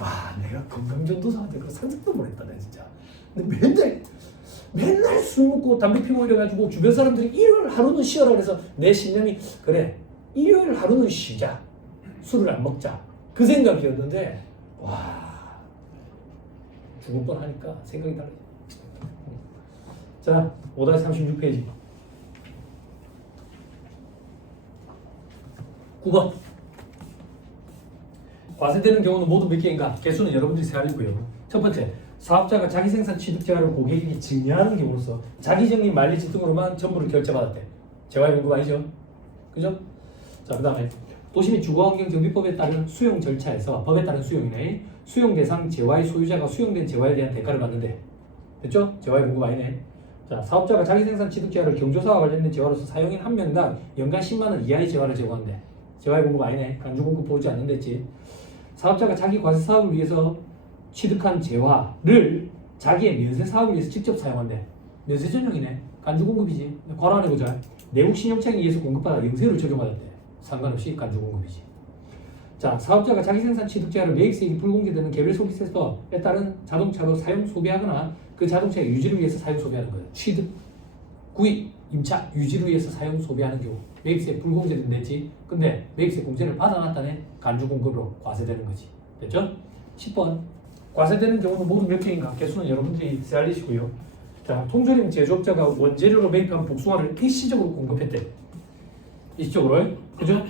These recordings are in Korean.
아, 내가 건강전도사한테 그 상상도 못했다, 내 진짜. 근데 맨날 술 먹고 담배 피우고 이래가지고 주변 사람들이 일요일 하루는 쉬어라 그래서 내 신념이 그래, 일요일 하루는 쉬자, 술을 안 먹자, 그 생각이었는데 와, 죽을 뻔하니까 생각이 달라져. 자, 5-36페이지 9번. 과세되는 경우는 모두 몇 개인가? 개수는 여러분들이 세알리고요. 첫 번째, 사업자가 자기 생산 취득 재화를 고객에게 증여하는 경우로서 자기 정리 마일리지 등으로만 전부를 결제받았대. 재화의 공급 아니죠? 그죠? 자, 그 다음에 도시 및 주거환경정비법에 따른 수용 절차에서, 법에 따른 수용이네, 수용 대상 재화의 소유자가 수용된 재화에 대한 대가를 받는데, 됐죠? 재화의 공급 아니네. 자, 사업자가 자기 생산 취득 재화를 경조사와 관련된 재화로서 사용인 한 명당 연간 10만 원 이하의 재화를 제공한대. 재화의 공급 아니네. 간주 공급 보지 않는댔지. 사업자가 자기 과세 사업을 위해서 취득한 재화를 자기의 면세 사업을 위해서 직접 사용한대. 면세 전용이네. 간주 공급이지. 괄호 해보자. 내국 신용청에 의해서 공급받아 영세를 적용받았대. 상관없이 간주 공급이지. 자, 사업자가 자기 생산 취득 재화를 매입세액이 불공개되는 개별 소비세법에 따른 자동차로 사용 소비하거나 그 자동차의 유지를 위해서 사용 소비하는 거예요. 취득, 구입, 임차, 유지를 위해서 사용 소비하는 경우 매입세 불공제된 됐지. 근데 매입세 공제를 받아놨다네. 간주 공급으로 과세되는 거지. 됐죠? 10번. 과세되는 경우는 모두 몇 개인가? 개수는 여러분들이 세알리시고요. 자, 통조림 제조업자가 원재료로 매입한 복숭아를 일시적으로 공급했대. 일시적으로. 그죠?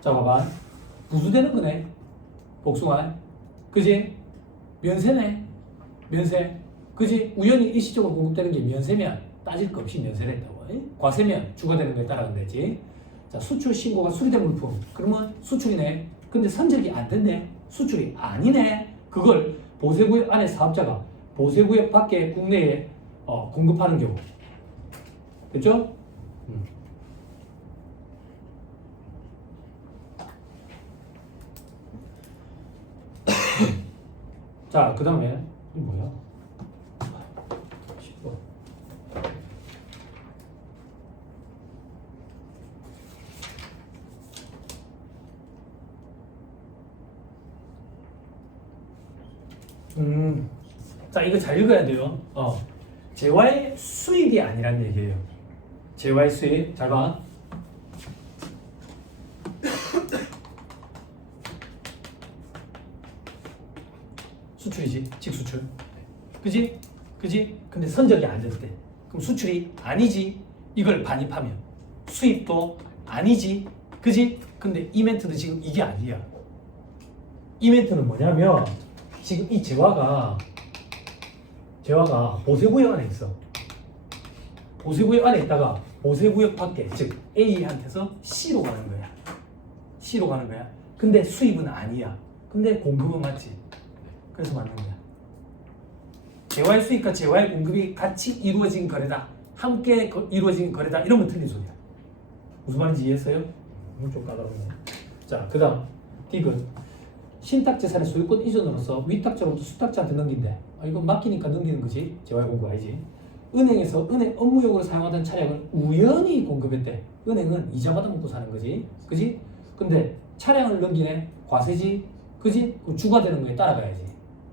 자, 봐봐. 부수되는 거네. 복숭아. 그지? 면세네. 면세. 그지? 우연히 일시적으로 공급되는 게 면세면 따질 거 없이 면세를 했다고. 과세면 추가되는 거에 따라간다지. 자, 수출 신고가 수리된 물품. 그러면 수출이네. 근데 선적이 안 됐네. 수출이 아니네. 그걸 보세구역 안에 사업자가 보세구역 밖에 국내에 공급하는 경우. 됐죠? 자, 그 다음에 이 뭐야? 10번. 자, 이거 잘 읽어야 돼요. 재화의 수입이 아니란 얘기예요. 재화의 수입. 잘 봐. 수출이지. 직수출. 그지? 그지? 근데 선적이 안 됐대. 그럼 수출이 아니지. 이걸 반입하면 수입도 아니지. 그지? 근데 이 멘트는 지금 이게 아니야. 이 멘트는 뭐냐면 지금 이 재화가 보세구역 안에 있어. 보세구역 안에 있다가 보세구역 밖에, 즉 A한테서 C로 가는 거야. C로 가는 거야. 근데 수입은 아니야. 근데 공급은 맞지. 그래서 맞는 거야. 재화의 수입과 재화의 공급이 같이 이루어진 거래다. 함께 이루어진 거래다. 이러면 틀린 소리야. 무슨 말인지 이해했어요? 좀 까다롭네. 자, 그 다음 D은 신탁재산의 소유권 이전으로서 위탁자로부터 수탁자한테 넘긴대. 이건 맡기니까 넘기는 거지. 재화의 공급 아니지. 은행에서 은행 업무용으로 사용하던 차량을 우연히 공급했대. 은행은 이자 받아먹고 사는 거지. 그지? 근데 차량을 넘기네. 과세지. 그지? 그럼 주가 되는 거에 따라가야지.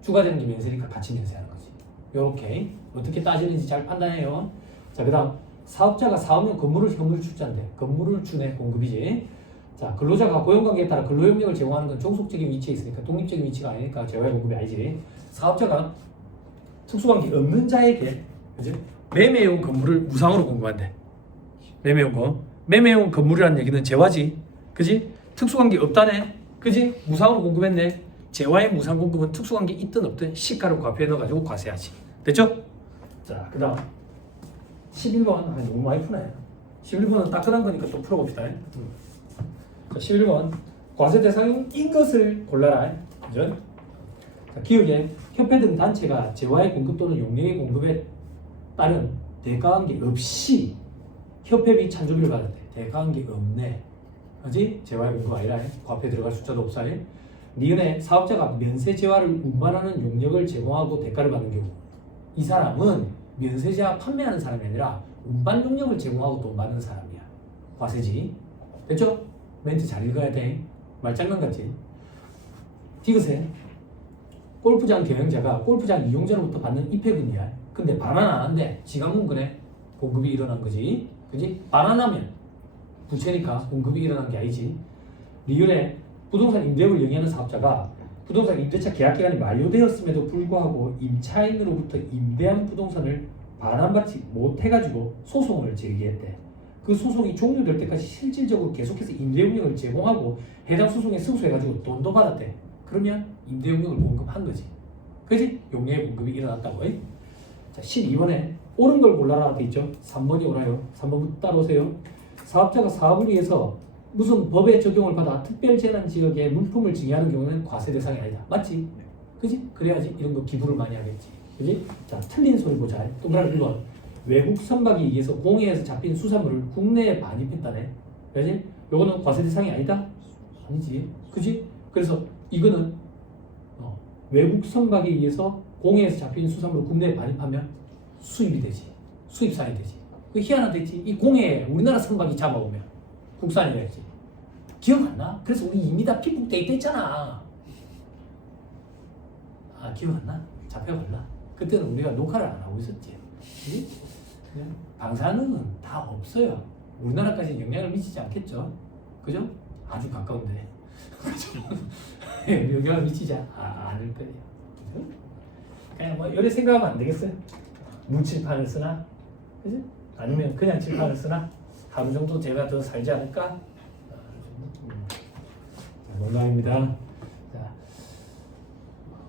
주가 되는 게 면세니까 같이 면세하는 거지. 요렇게 어떻게 따지는지 잘 판단해요. 자, 그 다음 사업자가 사업용 건물을 현물출자인데 건물을 주네. 공급이지. 자, 근로자가 고용관계에 따라 근로협력을 제공하는 건 종속적인 위치에 있으니까 독립적인 위치가 아니니까 재화의 공급이 아니지. 사업자가 특수관계 없는 자에게, 그지? 매매용 건물을 무상으로 공급한대. 매매용 건물이라는 얘기는 재화지. 그지? 특수관계 없다네. 그지? 무상으로 공급했네. 재화의 무상 공급은 특수관계 있든 없든 시가를 과표해 넣어가지고 과세하지. 됐죠? 자, 그 다음 11번. 너무 많이 푸네. 11번은 따끈한 거니까 또 풀어봅시다. 자, 11번. 과세 대상인 것을 골라라. 그죠? 자, 기억에 협회 등 단체가 재화의 공급 또는 용역의 공급에 따른 대가관계 없이 협회비 찬조비를 받았대. 대가관계 없네. 그지? 재화의 공급 아니라 과표에 들어갈 숫자도 없어. 니은에 사업자가 면세 재화를 운반하는 용역을 제공하고 대가를 받는 경우 이 사람은 면세 재화 판매하는 사람이 아니라 운반 용역을 제공하고 돈 받는 사람이야. 과세지. 됐죠? 멘트 잘 읽어야 돼. 말장난 같지? 디귿에 골프장 경영자가 골프장 이용자로부터 받는 입회금이야. 근데 반환 안 한대. 지강공근에 공급이 일어난 거지. 그지? 반환하면 부채니까 공급이 일어난 게 아니지. 리을에 부동산 임대업을 영위하는 사업자가 부동산 임대차 계약 기간이 만료되었음에도 불구하고 임차인으로부터 임대한 부동산을 반환받지 못해가지고 소송을 제기했대. 그 소송이 종료될 때까지 실질적으로 계속해서 임대용역을 제공하고 해당 소송에 승소해가지고 돈도 받았대. 그러면 임대용역을 공급한 거지. 그지? 용역의 공급이 일어났다고. 자, 12번에 옳은 걸 골라라 돼 있죠. 3번이 옳아요. 3번부터 따라오세요. 사업자가 사업을 위해서 무슨 법의 적용을 받아 특별재난 지역에 물품을 증여하는 경우는 과세 대상이 아니다. 맞지? 그지? 그래야지 이런 거 기부를 많이 하겠지. 그지? 자, 틀린 소리 보자. 동그라미 1번. 외국 선박에 의해서 공해에서 잡힌 수산물을 국내에 반입했다네. 그지? 요거는 과세 대상이 아니다? 아니지. 그지? 그래서 이거는 외국 선박에 의해서 공해에서 잡힌 수산물을 국내에 반입하면 수입이 되지. 수입상이 되지. 그 희한하겠지. 이 공해에 우리나라 선박이 잡아오면 국산이랬지. 기억 안 나? 그래서 우리 이미 다 피폭 돼 있댔잖아. 아, 기억 안 나? 잡혀갈라. 그때는 우리가 녹화를 안 하고 있었지. 그치? 방사능은 다 없어요. 우리나라까지 영향을 미치지 않겠죠. 그죠? 아주 가까운데. 영향을 미치지 않을 거예요. 그죠? 그냥 뭐 여러 생각하면 안 되겠어요. 문칠판을 쓰나? 그지? 아니면 그냥 칠판을 쓰나? 하루 정도 제가 더 살지 않을까? 농담입니다. 자,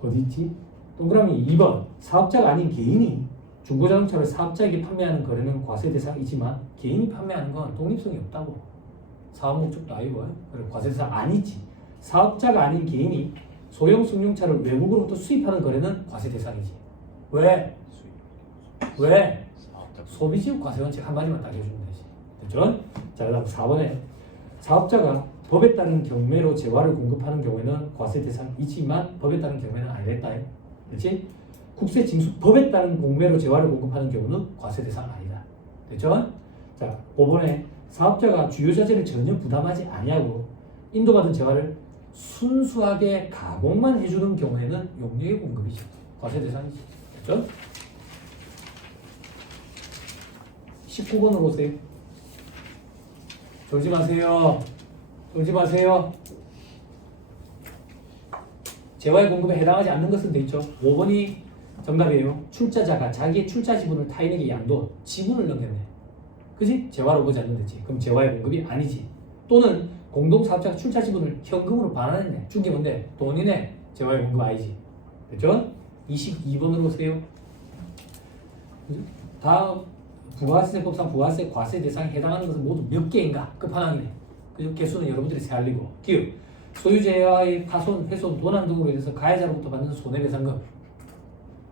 어디 있지? 동그라미 2번. 사업자가 아닌 개인이 중고자동차를 사업자에게 판매하는 거래는 과세 대상이지만 개인이 판매하는 건 독립성이 없다고. 사업 목적도 아니고 과세 대상 아니지. 사업자가 아닌 개인이 소형 승용차를 외국으로부터 수입하는 거래는 과세 대상이지. 왜? 왜? 소비지역 과세 원칙 한 마디만 딱 해주면 되지. 됐죠? 자, 그 다음 4번에 사업자가 법에 따른 경매로 재화를 공급하는 경우에는 과세 대상이지만 법에 따른 경매는 아니랬다. 그렇지? 국세 징수 법에 따른 공매로 재화를 공급하는 경우는 과세 대상 아니다. 됐죠? 자, 5번에 사업자가 주요 자재를 전혀 부담하지 아니하고 인도받은 재화를 순수하게 가공만 해주는 경우에는 용역의 공급이죠. 과세 대상이지. 됐죠? 19번으로 오세요. 졸지 마세요. 졸지 마세요. 재화의 공급에 해당하지 않는 것은 돼 있죠. 5번이 정답이에요. 출자자가 자기의 출자 지분을 타인에게 양도, 지분을 넘겼네. 그지? 재화로 보지 않는다지. 그럼 재화의 공급이 아니지. 또는 공동사업자가 출자 지분을 현금으로 반환했네. 준 게 뭔데? 돈이네. 재화의 공급 아니지. 됐죠? 22번으로 오세요. 다음 부가세법상 부가세 과세 대상에 해당하는 것은 모두 몇 개인가? 끝판왕이네. 그죠? 개수는 여러분들이 세알리고. 기후 소유재와의 파손, 훼손, 도난 등으로 인해서 가해자로부터 받는 손해배상금.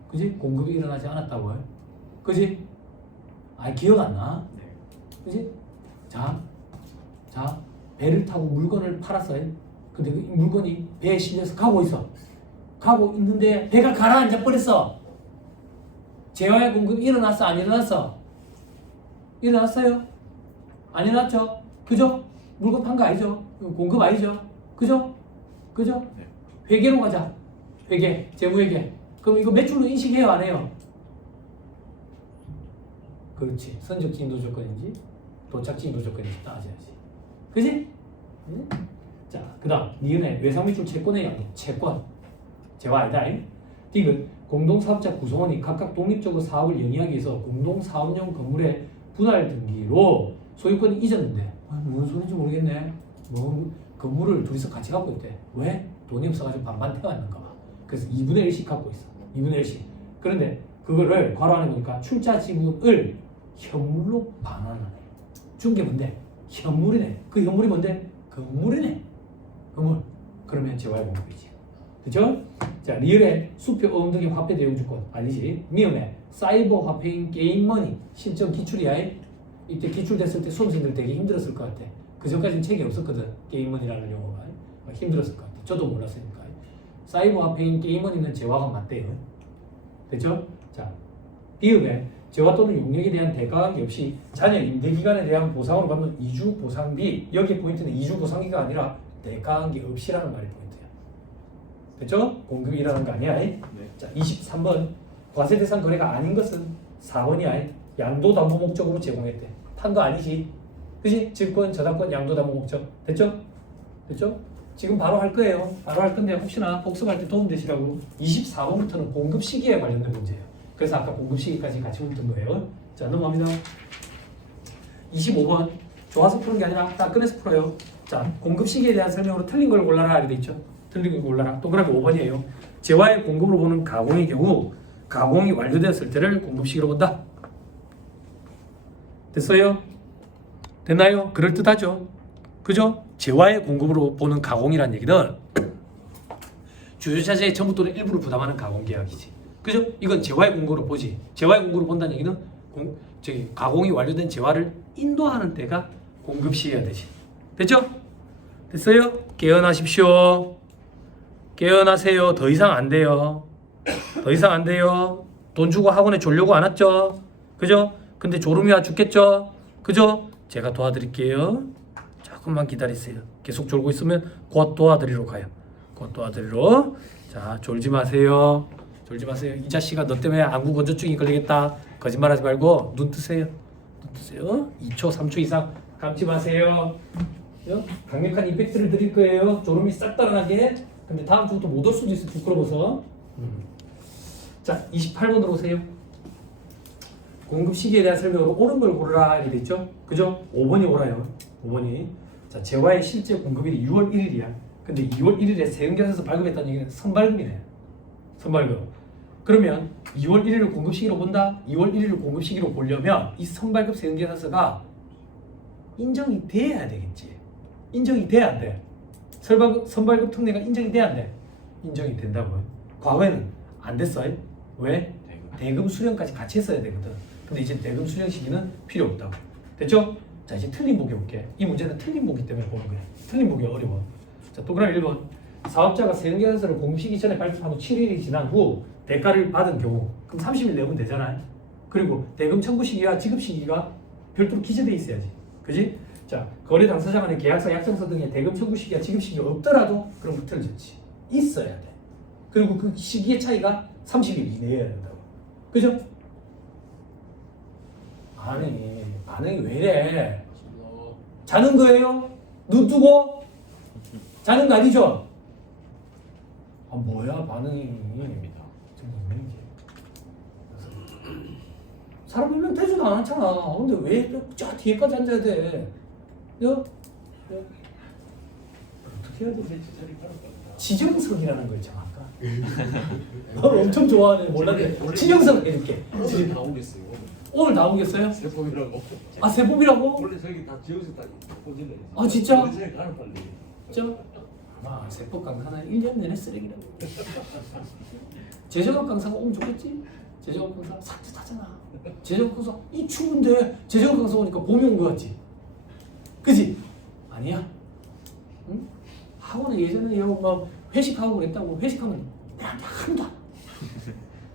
그지? 공급이 일어나지 않았다고 해. 그지? 아, 기억 안 나? 그지? 자, 배를 타고 물건을 팔았어요. 근데 그 물건이 배에 실려서 가고 있어. 가고 있는데 배가 가라앉아 버렸어. 재화의 공급이 일어났어? 안 일어났어? 일어났어요? 안 일어났죠? 그죠? 물건 판 거 아니죠? 공급 아니죠? 그죠? 그죠? 네. 회계로 가자. 회계, 재무회계. 그럼 이거 매출로 인식해요? 안 해요? 그렇지. 선적지 인도 조건인지 도착지 인도 조건인지 따져야지. 그지? 응? 자, 그 다음 니은의 외상매출 채권의 양도. 채권. 재화 아니다. 디귿 공동사업자 구성원이 각각 독립적으로 사업을 영위하기 위해서 공동사업용 건물의 분할 등기로 소유권이 잊었는데 무슨 소리인지 모르겠네. 뭐 건물을 둘이서 같이 갖고 있대. 왜? 돈이 없어가지고 반반 태워있는가 봐. 그래서 2분의 1씩 갖고 있어. 2분의 1씩. 그런데 그거를 괄호 안에 보니까 출자 지분을 현물로 반환하네. 준 게 뭔데? 현물이네. 그 현물이 뭔데? 건물이네. 건물. 그러면 재화의 공급이지. 그죠? 자, 리을의 수표 어음등의 화폐 대용 주권 아니지. 미음의 사이버 화폐인 게임머니 실전 기출이야. 이때 기출됐을 때 수험생들 되게 힘들었을 것 같아. 그 전까지는 책이 없었거든. 게임머니라는 용어가 힘들었을 것 같아. 저도 몰랐으니까. 사이버 화폐인 게임머니는 재화가 맞대요. 됐죠? 자, 비읍에 재화 또는 용역에 대한 대가관계 없이 자녀 임대 기간에 대한 보상을 받는 이주 보상비. 여기 포인트는 이주 보상비가 아니라 대가한 게 없이라는 말이 포인트야. 됐죠? 공급이 일어난 거 아니야. 네. 자, 23번 과세 대상 거래가 아닌 것은 4번이야. 양도담보 목적으로 제공했대. 판 거 아니지. 그지? 증권, 저당권, 양도담보 목적. 됐죠? 됐죠? 지금 바로 할 거예요. 바로 할 건데 혹시나 복습할 때 도움 되시라고 24번부터는 공급 시기에 관련된 문제예요. 그래서 아까 공급 시기까지 같이 묶은 거예요. 자, 넘어갑니다. 25번 좋아서 푸는 게 아니라 딱 꺼내서 풀어요. 자, 공급 시기에 대한 설명으로 틀린 걸 골라라 이렇게 돼 있죠. 틀린 걸 골라라. 동그라미 5번이에요. 재화의 공급으로 보는 가공의 경우 가공이 완료되었을 때를 공급 시기로 본다. 됐어요? 됐나요? 그럴듯하죠? 그죠? 재화의 공급으로 보는 가공이란 얘기는 주주자재의 전부 또는 일부를 부담하는 가공계약이지. 그죠? 이건 재화의 공급으로 보지. 재화의 공급으로 본다는 얘기는 가공이 완료된 재화를 인도하는 때가 공급 시기가 되지. 됐죠? 됐어요? 깨어나십시오. 깨어나세요. 더 이상 안 돼요. 더 이상 안 돼요. 돈 주고 학원에 졸려고 안 왔죠? 그죠? 근데 졸음이 와 죽겠죠? 그죠? 제가 도와드릴게요. 조금만 기다리세요. 계속 졸고 있으면 곧 도와드리러 가요. 곧 도와드리러. 자, 졸지 마세요. 졸지 마세요. 이 자식아 너 때문에 안구 건조증이 걸리겠다. 거짓말하지 말고 눈 뜨세요. 눈 뜨세요. 2초, 3초 이상 감지 마세요. 강력한 임팩트를 드릴 거예요. 졸음이 싹 달아나게. 근데 다음 주부터 못 올 수도 있어. 부끄러워서. 자, 28번으로 오세요. 공급 시기에 대한 설명으로 옳은 걸 고르라 이렇게 있죠. 그죠? 5번이 옳아요. 5번이. 자, 재화의 실제 공급일이 6월 1일이야. 근데 2월 1일에 세금계산서 발급했다는 얘기는 선발금이네. 선발금. 그러면 2월 1일을 공급 시기로 본다. 2월 1일을 공급 시기로 보려면 이 선발급 세금계산서가 인정이 돼야 되겠지. 인정이 돼야 안 돼. 선발급 특례가 인정이 돼야 안 돼. 인정이 된다고요. 과거에는 안 됐어. 왜? 대금 수령까지 같이 했어야 되거든. 근데 이제 대금 수령 시기는 필요 없다고. 됐죠? 자, 이제 틀린 보기 볼게. 이 문제는 틀린 보기 때문에 보는 거야. 틀린 보기 어려워. 자, 동그라미 1번. 사업자가 세금계산서를 공급 시기 전에 발급하고 7일이 지난 후 대가를 받은 경우 그럼 30일 내면 되잖아요. 그리고 대금 청구 시기와 지급 시기가 별도로 기재돼 있어야지. 그지? 자, 거래 당사자 간의 계약서, 약정서 등의 대금 청구 시기와 지급 시기가 없더라도 그럼 틀어졌지. 있어야 돼. 그리고 그 시기의 차이가 30일 이내여야 된다고. 그죠? 반응이 왜 이래? 자는 거예요? 눈 뜨고? 자는 거 아니죠? 아, 뭐야 반응이. 사람 몇 명 되지도 않았잖아. 근데 왜 저 뒤에까지 앉아야 돼? 어떻게 해야 되지? 지정석이라는 거 있잖아. 아까 엄청 좋아하네. 몰랐는데 지정석 이렇게. 오늘 나오겠어요. 오늘 나오겠어요? 세법이라고. 아, 세법이라고? 원래 저기 다 지어서 다 꽂을래. 아, 진짜? 원래 저기 가는 빨리. 진짜? 아마 세법 강사는 1년 내내 쓰레기라고. 제조업 강사가 오면 좋겠지? 제조업 강사 산뜻하잖아. 제조업 강사 이 추운데 제조업 강사 오니까 봄이 온 거 같지? 그지? 아니야? 응? 학원에 예전에 막 회식하고 그랬다고. 회식하면 나한테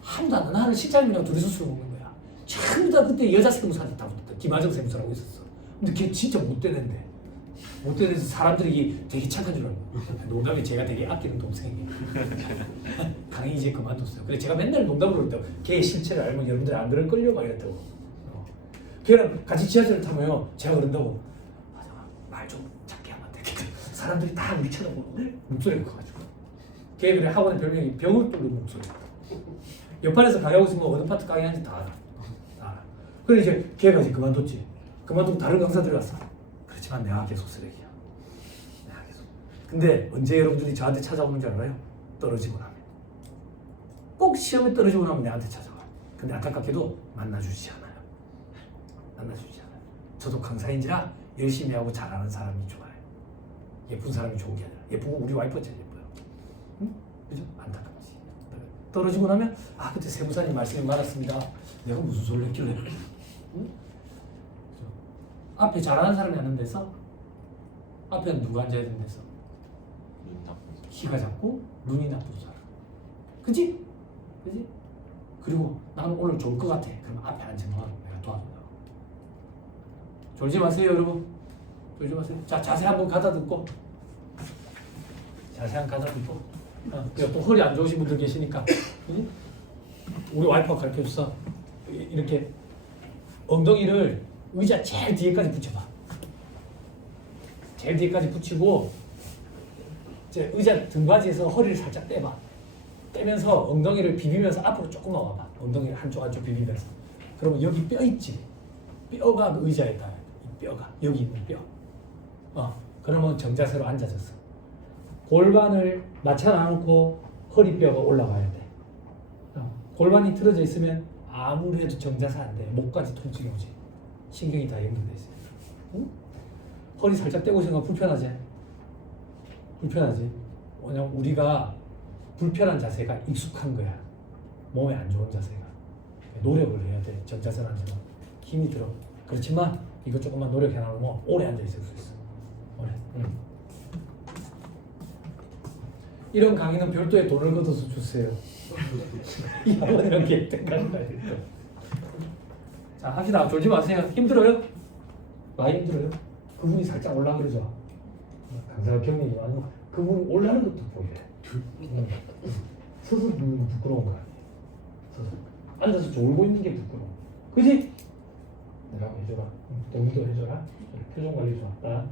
하나도 안 나를 실장님이랑 둘이서 술 먹는 거야. 전부 다 그때 여자 세무사 있다고 했다. 김하정 세무사라고 있었어. 근데 걔 진짜 못된 애인데. 못된 애에서 사람들이 되게 착한 줄 알고. 농담에 제가 되게 아끼는 동생이에요. 강의 이제 그만뒀어요. 그래 제가 맨날 농담으로 그랬다고. 걔의 실체를 알면 여러분들 안 그럴걸요? 막 이랬다고. 걔랑 같이 지하철을 타면 제가 그런다고. 말 좀 작게 하면 안 돼. 사람들이 다 우리 쳐다보고 목소리가 커가지고. 걔 그래 학원의 별명이 병을 뚫는 목소리. 옆판에서 강의하고 있으면 어느 파트 강의하는지 다 알아. 다 알아. 그래 이제 걔가 이제 그만뒀지. 그만두고 다른 강사들이 왔어. 그렇지만 내가 계속 쓰레기야. 내가 계속. 근데 언제 여러분들이 저한테 찾아오는 줄 알아요? 떨어지고 나면. 꼭 시험에 떨어지고 나면 내한테 찾아와. 근데 안타깝게도 만나주지 않아요. 만나주지 않아요. 저도 강사인지라 열심히 하고 잘하는 사람이 좋아요. 예쁜 사람이 좋은 게 아니라. 예쁘고 우리 와이프가 제일 예뻐요. 응? 그죠? 안타깝지. 떨어지고 나면 아 그때 세무사님 말씀이 많았습니다. 내가 무슨 소리를 했길래. 응? 앞에 잘하는 사람이 앉는 데서 앞에는 누가 앉아야 되는 데서 키가 작고 눈이 나쁜 사람. 그치? 그치? 그리고 나는 오늘 좋을 것 같아. 그럼 앞에 앉으면 내가 도와준다고. 졸지 마세요 여러분. 졸지 마세요. 자 자세 한번 가다듬고 자세한 가사도 있고 또 허리 안 좋으신 분들 계시니까 그지? 우리 와이프가 가르쳐줬어. 이렇게 엉덩이를 의자 제일 뒤에까지 붙여봐. 제일 뒤에까지 붙이고 이제 의자 등받이에서 허리를 살짝 떼봐. 떼면서 엉덩이를 비비면서 앞으로 조금 나와봐. 엉덩이를 한쪽 비비면서. 그러면 여기 뼈 있지? 뼈가 그 의자에 닿아요. 이 뼈가 여기 있는 뼈. 그러면 정자세로 앉아졌어. 골반을 맞춰놔놓고 허리뼈가 올라가야 돼. 골반이 틀어져 있으면 아무리 해도 정자세 안 돼. 목까지 통증이 오지. 신경이 다 연결돼 있어요. 응? 허리 살짝 떼고 있으니까 불편하지? 불편하지? 왜냐면 우리가 불편한 자세가 익숙한 거야. 몸에 안 좋은 자세가. 노력을 해야 돼. 정자세로 앉으면 힘이 들어. 그렇지만 이거 조금만 노력해놔면 오래 앉아 있을 수 있어. 오래. 이런 강의는 별도의 돈을 걷어서 주세요. 이 학원이란 게 땡가는 거야. 자, 합시다. 졸지 마세요. 힘들어요? 많이 힘들어요? 그분이 살짝 올라가죠. 강사가 경력이 많고 그분이 올라가는 것도 보여요. 서서 보는 거 부끄러운 거야. 서서 앉아서 졸고 있는 게 부끄러워. 그지? 내가 해줘라. 너도 해줘라. 표정 관리 좋았다.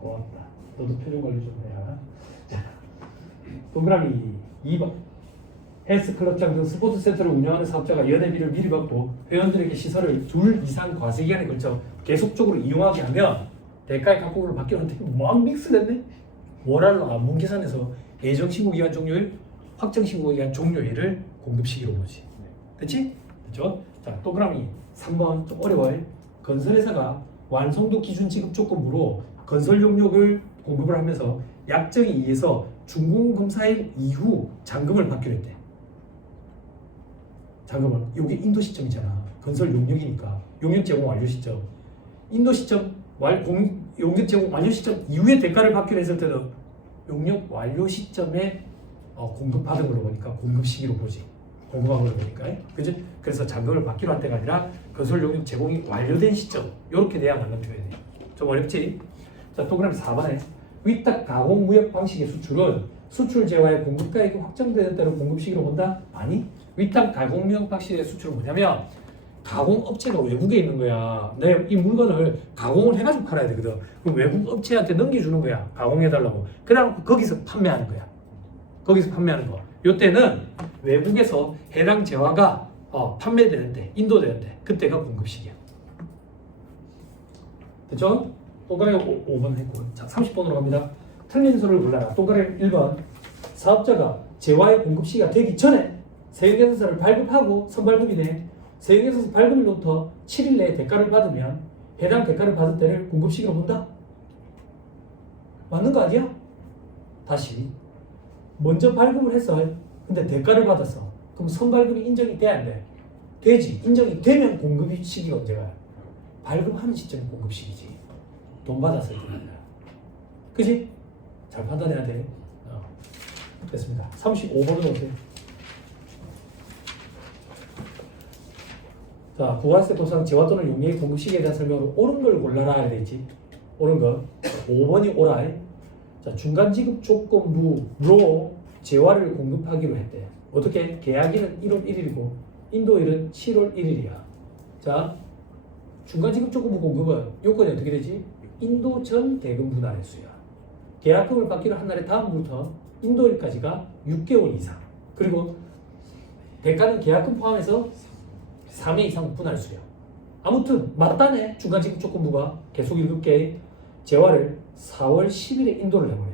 고맙다. 너도 표정 관리 좀 해라. 자, 동그라미 2번. 헬스클럽장 등 스포츠 센터를 운영하는 사업자가 연회비를 미리 받고 회원들에게 시설을 2 이상 과세기간에 걸쳐 계속적으로 이용하게 하면 대가의 각국을 받기로는데 막 믹스됐네. 월할로 안문 계산해서 예정 신고 기간 종료일, 확정 신고 기간 종료일을 공급시기로 보지. 됐지? 됐죠? 자, 동그라미 3번 좀 어려워요. 건설회사가 완성도 기준 지급 조건부로 건설 용역을 공급을 하면서 약정에 의해서 준공검사일 이후 잔금을 받기로 했대. 잔금을. 이게 인도 시점이잖아. 건설 용역이니까. 용역 제공 완료 시점. 인도 시점, 용역 제공 완료 시점 이후에 대가를 받기로 했을 때는 용역 완료 시점에 공급받은 걸로 보니까 공급 시기로 보지. 공급한 걸로 보니까. 그죠? 그래서 잔금을 받기로 한 때가 아니라 건설 용역 제공이 완료된 시점. 이렇게 돼야 맞는 표현이에요. 좀 어렵지? 자, 동그라미 4번에 위탁 가공 무역 방식의 수출은 수출 재화의 공급가액이 확정되는 대로 공급 시기로 본다? 아니, 위탁 가공 무역 방식의 수출은 뭐냐면 가공 업체가 외국에 있는 거야. 내 이 물건을 가공을 해가지고 팔아야 되거든. 그럼 외국 업체한테 넘겨주는 거야. 가공해달라고. 그래갖고 거기서 판매하는 거야. 거기서 판매하는 거. 요때는 외국에서 해당 재화가 판매되는데, 인도되는데 그때가 공급 시기야. 됐죠? 동그라미 5번 했고, 자 30번으로 갑니다. 틀린 소를 골라라. 동그라미 1번. 사업자가 재화의 공급 시기가 되기 전에 세액계산서를 발급하고 선발급이네. 세액계산서 발급일로부터 7일 내에 대가를 받으면 해당 대가를 받을 때를 공급 시기로 본다? 맞는 거 아니야? 다시 먼저 발급을 했어. 근데 대가를 받았어. 그럼 선발급이 인정이 돼야 안 돼? 되지. 인정이 되면 공급 시기가 언제가? 발급하는 시점이 공급 시기지. 돈 받았을 때는. 그지? 잘 판단해야 돼. 됐습니다. 35번으로 오세요. 자, 부가세 도상 재화 또는 용역의 공급 시기에 대한 설명으로 옳은 걸 골라라 해야 되지. 옳은 거. 5번이 오라. 자, 중간 지급 조건부로 재화를 공급하기로 했대. 어떻게? 계약일은 1월 1일이고 인도일은 7월 1일이야. 자, 중간 지급 조건부 공급은 요건이 어떻게 되지? 인도 전 대금 분할 횟수야. 계약금을 받기로 한 날의 다음부터 인도일까지가 6개월 이상. 그리고 대가는 계약금 포함해서 3회 이상 분할 횟수야. 아무튼 맞다네. 중간 지급 조건부가 계속 읽을게. 재화를 4월 10일에 인도를 해버려.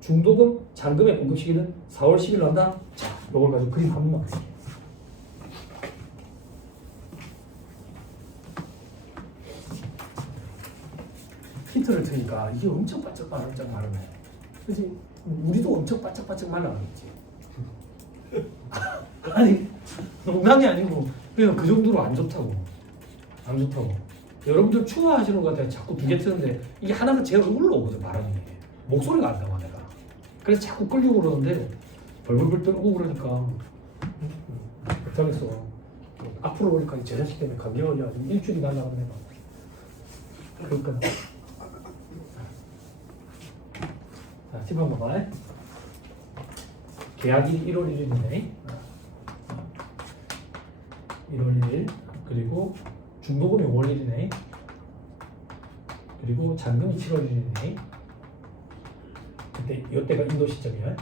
중도금, 잔금의 공급 시기는 4월 10일로 한다. 자, 이걸 가지고 그림 한 번만 보세요. 히트를 트니까 이게 엄청 바짝바짝 마르네. 그렇지? 우리도 엄청 바짝바짝 말라가겠지. 아니, 농담이 아니고 그냥 그 정도로 안 좋다고. 안 좋다고. 여러분들 추워하시는 것 같아요. 자꾸 두 개 트는데 이게 하나는 제 얼굴로 오거든. 말하는 게 목소리가 안 나와 내가. 그래서 자꾸 끌려고 그러는데 벌벌벌 떨고 그러니까 못하겠어. 앞으로 오니까 제 자식 때문에 감기 걸려가지고 일주일이 날라가네 막. 그러니까 자, 10번 봐봐. 계약이 1월 1일이네. 1월 1일. 그리고 중도금이 5월 1일이네. 그리고 잔금이 7월 1일이네. 그때 이때가 인도 시점이야.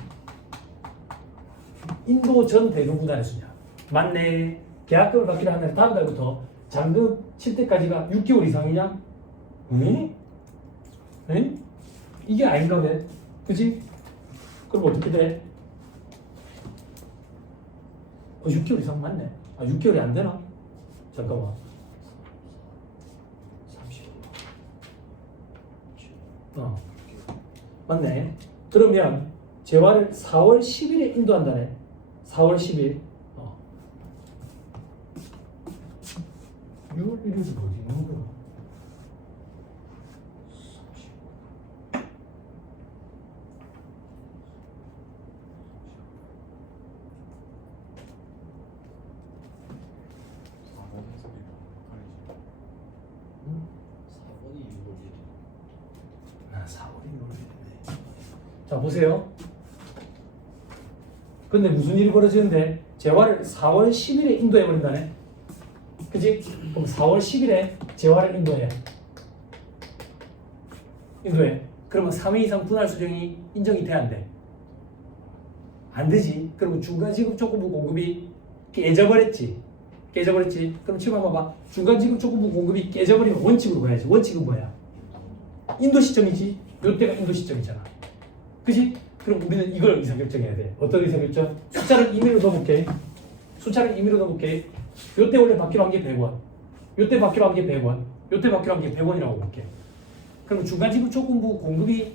인도 전 대금 구단의 수냐. 맞네. 계약금을 받기로 하는 다음 달부터 잔금 칠 때까지가 6개월 이상이냐? 응? 응? 이게 아닌가 왜? 그지? 그럼 어떻게 돼? 6개월 이상 맞네. 6개월이 안 되나? 잠깐만. 30일. 맞네. 그러면 재화를 4월 10일에 인도한다네. 4월 10일. 6월 1일이 어디 있는 거야? 응? 4번이 6월 1일. 4월이 6월이네. 자 보세요. 근데 무슨 일이 벌어지는데 재화를 4월 10일에 인도해버린다네. 그치? 그럼 4월 10일에 재화를 인도해. 그러면 3회 이상 분할 수령이 인정이 돼 안 돼? 안 되지. 그리고 중간 지급 조건부 공급이 깨져버렸지. 그럼 지금 한번 봐. 중간 지급 조건부 공급이 깨져버리면 원칙으로 가야지. 원칙은 뭐야? 인도 시점이지. 이때가 인도 시점이잖아. 그치? 그럼 우리는 이걸 의사결정해야 돼. 어떤 의사결정? 숫자를 임의로 넣어볼게. 요때 원래 받기로 한 게 100원. 요때 받기로 한 게 100원. 요때 받기로 한 게 100원이라고 볼게. 그럼 중간 지급 조건부 공급이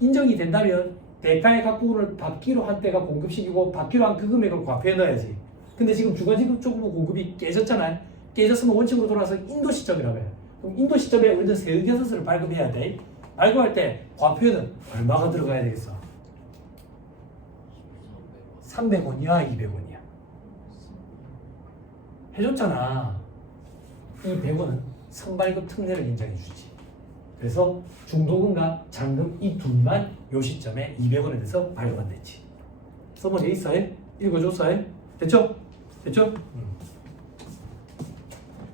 인정이 된다면 대가의 각 부분을 받기로 한 때가 공급식이고 받기로 한 그 금액을 과표해 넣어야지. 근데 지금 중간 지급 조건부 공급이 깨졌잖아요. 깨졌으면 원칙으로 돌아서 인도 시점이라고 해. 그럼 인도 시점에 우리는 세액계산서를 발급해야 돼. 발급할 때 과표에는 얼마가 들어가야 되겠어? 300원이야, 200원이야? 해줬잖아. 이 100원은 선발급 특례를 인정해 주지. 그래서 중도금과 잔금 이 둘만 요 시점에 200원에 대해서 발급안 됐지. 써머리에 있어요? 읽어줬어요? 됐죠?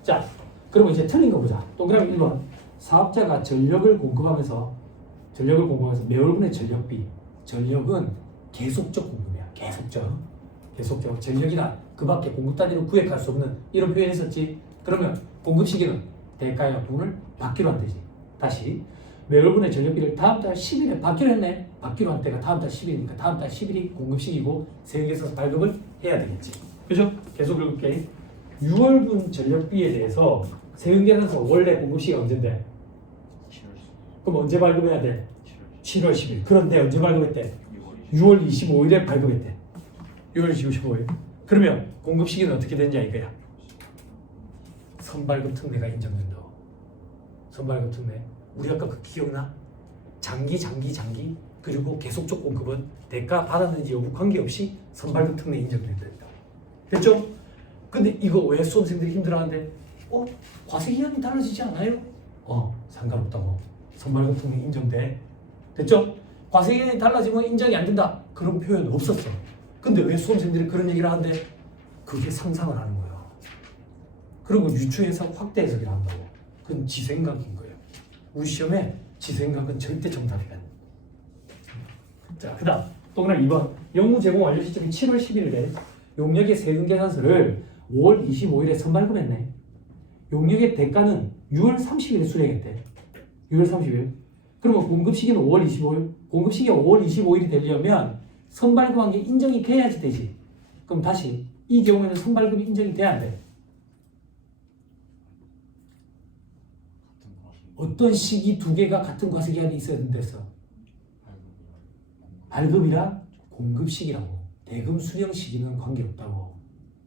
자, 그럼 이제 틀린 거 보자. 동그라미 1번. 사업자가 전력을 공급하면서 매월분의 전력비. 전력은 계속적 공급이야. 계속적. 전력이나 그 밖에 공급 단위로 구획할 수 없는 이런 표현했었지. 그러면 공급 시기는 대가의 부분을 받기로 한 되지. 다시 매월분의 전력비를 다음 달 10일에 받기로 했네. 받기로 한 때가 다음 달 10일이니까 다음 달 10일이 공급 시기고 세액에서 발급을 해야 되겠지. 그죠? 계속 읽을게. 6월분 전력비에 대해서 세금계산서 원래 공급 시기가 언젠데? 그럼 언제 발급해야 돼? 7월 10일. 그런데 언제 발급했대? 6월 25일에 발급했대. 6월 25일. 그러면 공급 시기는 어떻게 되냐 이거야. 선발급 특례가 인정된다고. 선발급 특례. 우리 아까 그 기억나? 장기 그리고 계속적 공급은 대가 받았는지 여부 관계없이 선발급 특례 인정된다. 됐죠? 근데 이거 왜 수험생들이 힘들어하는데? 과세기한이 달라지지 않아요? 상관없다고. 선발급 특례 인정돼. 됐죠? 과세기한이 달라지면 인정이 안 된다. 그런 표현 없었어. 근데 왜 수험생들이 그런 얘기를 하는데? 그게 상상을 하는 거야. 그리고 유추해석, 확대 해석이라 한다고. 그건 지 생각인 거예요. 우리 시험에 지 생각은 절대 정답이야. 자, 그 다음 동그라미 2번. 영무 제공 완료 시점이 7월 11일에 용역의 세금 계산서를 5월 25일에 선발급했네. 용역의 대가는 6월 30일에 수령했대. 6월 30일. 그러면 공급 시기는 5월 25일. 공급 시기가 5월 25일이 되려면 선발급한 게 인정이 돼야지 되지. 그럼 다시 이 경우에는 선발급이 인정이 돼야 안 돼. 어떤 시기 두 개가 같은 과세기한이 있어야 된댔어? 발급이랑 공급 시기라고. 대금 수령 시기는 관계없다고.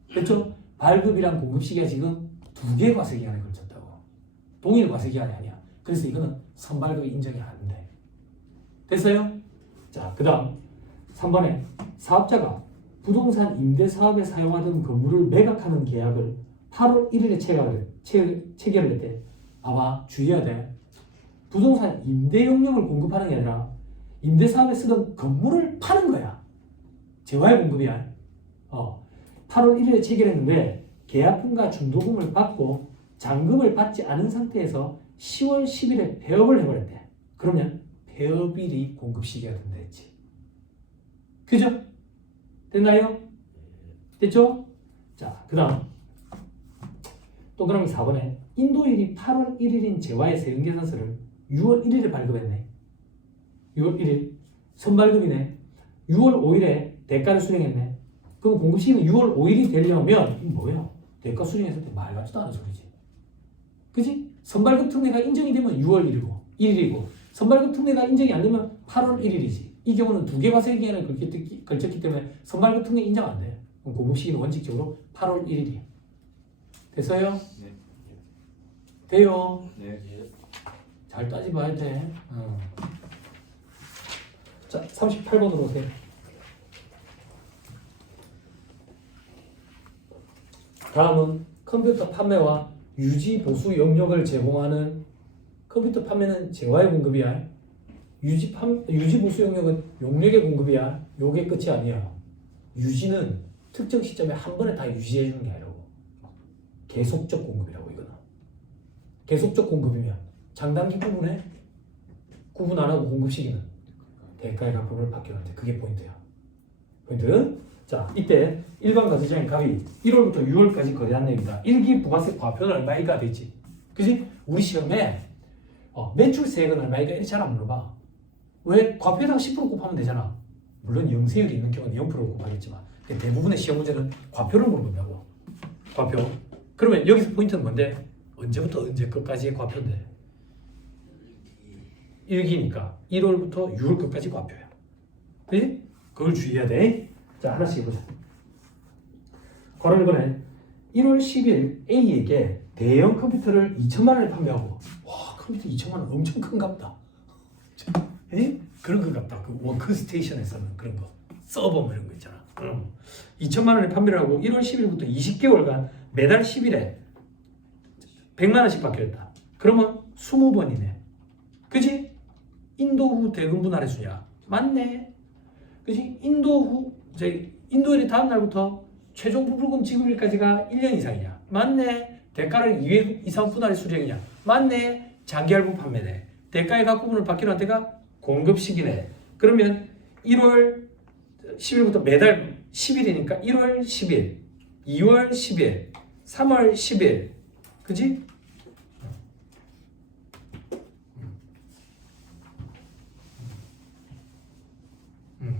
그렇죠? 발급이랑 공급 시기가 지금 두 개 과세기한에 걸쳤다고. 동일 과세기한이 아니야. 그래서 이거는 선발급이 인정이 안 돼. 됐어요? 자, 그 다음 3번에 사업자가 부동산 임대 사업에 사용하던 건물을 매각하는 계약을 8월 1일에 체결을 했대. 봐봐, 주의해야 돼. 부동산 임대 용역을 공급하는 게 아니라 임대 사업에 쓰던 건물을 파는 거야. 재화의 공급이야. 8월 1일에 체결했는데 계약금과 중도금을 받고 잔금을 받지 않은 상태에서 10월 10일에 폐업을 해버렸대. 그러면 폐업일이 공급 시기가 된다 했지. 그죠? 됐나요? 됐죠? 자, 그 다음 동그라미 4번에 인도일이 8월 1일인 재화의 세금계산서를 6월 1일에 발급했네. 6월 1일 선발급이네. 6월 5일에 대가를 수령했네. 그럼 공급시기는 6월 5일이 되려면 이게 뭐야? 대가 수령했을 때 말 같지도 않은 소리지. 그지? 선발급 특례가 인정이 되면 6월 1일이고 선발급 특례가 인정이 안 되면 8월 1일이지. 이 경우는 두 개 과세기간을 걸쳤기 때문에 선발급 특례 인정 안 돼. 그럼 공급시기는 원칙적으로 8월 1일이야. 됐어요? 네. 돼요? 네. 잘 따져봐야 돼. 자, 38번으로 오세요. 다음은 컴퓨터 판매와 유지 보수 영역을 제공하는 컴퓨터 판매는 재화의 공급이야. 유지 보수 영역은 용역의 공급이야. 요게 끝이 아니야. 유지는 특정 시점에 한 번에 다 유지해 주는 게 아니라고. 계속적 공급이라고 이거는. 계속적 공급이면 장단기 구분해. 구분 안 하고 공급 시기는 대가의 납부를 받게 하는데 그게 포인트야. 포인트. 자, 이때 일반 과세자인 갑이 1월부터 6월까지 거래한 내용이다. 일기 부가세 과표는 얼마이가 되지? 그지? 우리 시험에 매출세액은 얼마이가 이렇게 잘 안 물어봐. 왜? 과표에다가 10% 곱하면 되잖아. 물론 영세율이 있는 경우는 0%를 곱하겠지만 대부분의 시험 문제는 과표를 물어본다고. 과표. 그러면 여기서 포인트는 뭔데? 언제부터 언제 끝까지의 과표인데? 일기니까 1월부터 6월 끝까지 과표야. 그지? 그걸 주의해야 돼. 자, 하나씩 해보자. 괄호 1번에 1월 10일 A에게 대형 컴퓨터를 2천만 원에 판매하고, 와, 컴퓨터 2천만 원 엄청 큰 값다. 에? 그런 거 같다. 그 워크스테이션에서는 그런 거, 서버 뭐 이런 거 있잖아. 2천만 원에 판매를 하고 1월 10일부터 20개월간 매달 10일에 100만 원씩 받기로 했다. 그러면 20번이네. 그지? 인도 후 대금 분할 횟수야. 맞네. 그지? 인도일이 다음 날부터 최종 부불금 지급일까지가 1년 이상이냐. 맞네. 대가를 2회 이상 분할의 수령이냐. 맞네. 장기할부 판매네. 대가의 각부분을 받기로 한 때가 공급 시기네. 그러면 1월 10일부터 매달 10일이니까 1월 10일, 2월 10일, 3월 10일. 그지?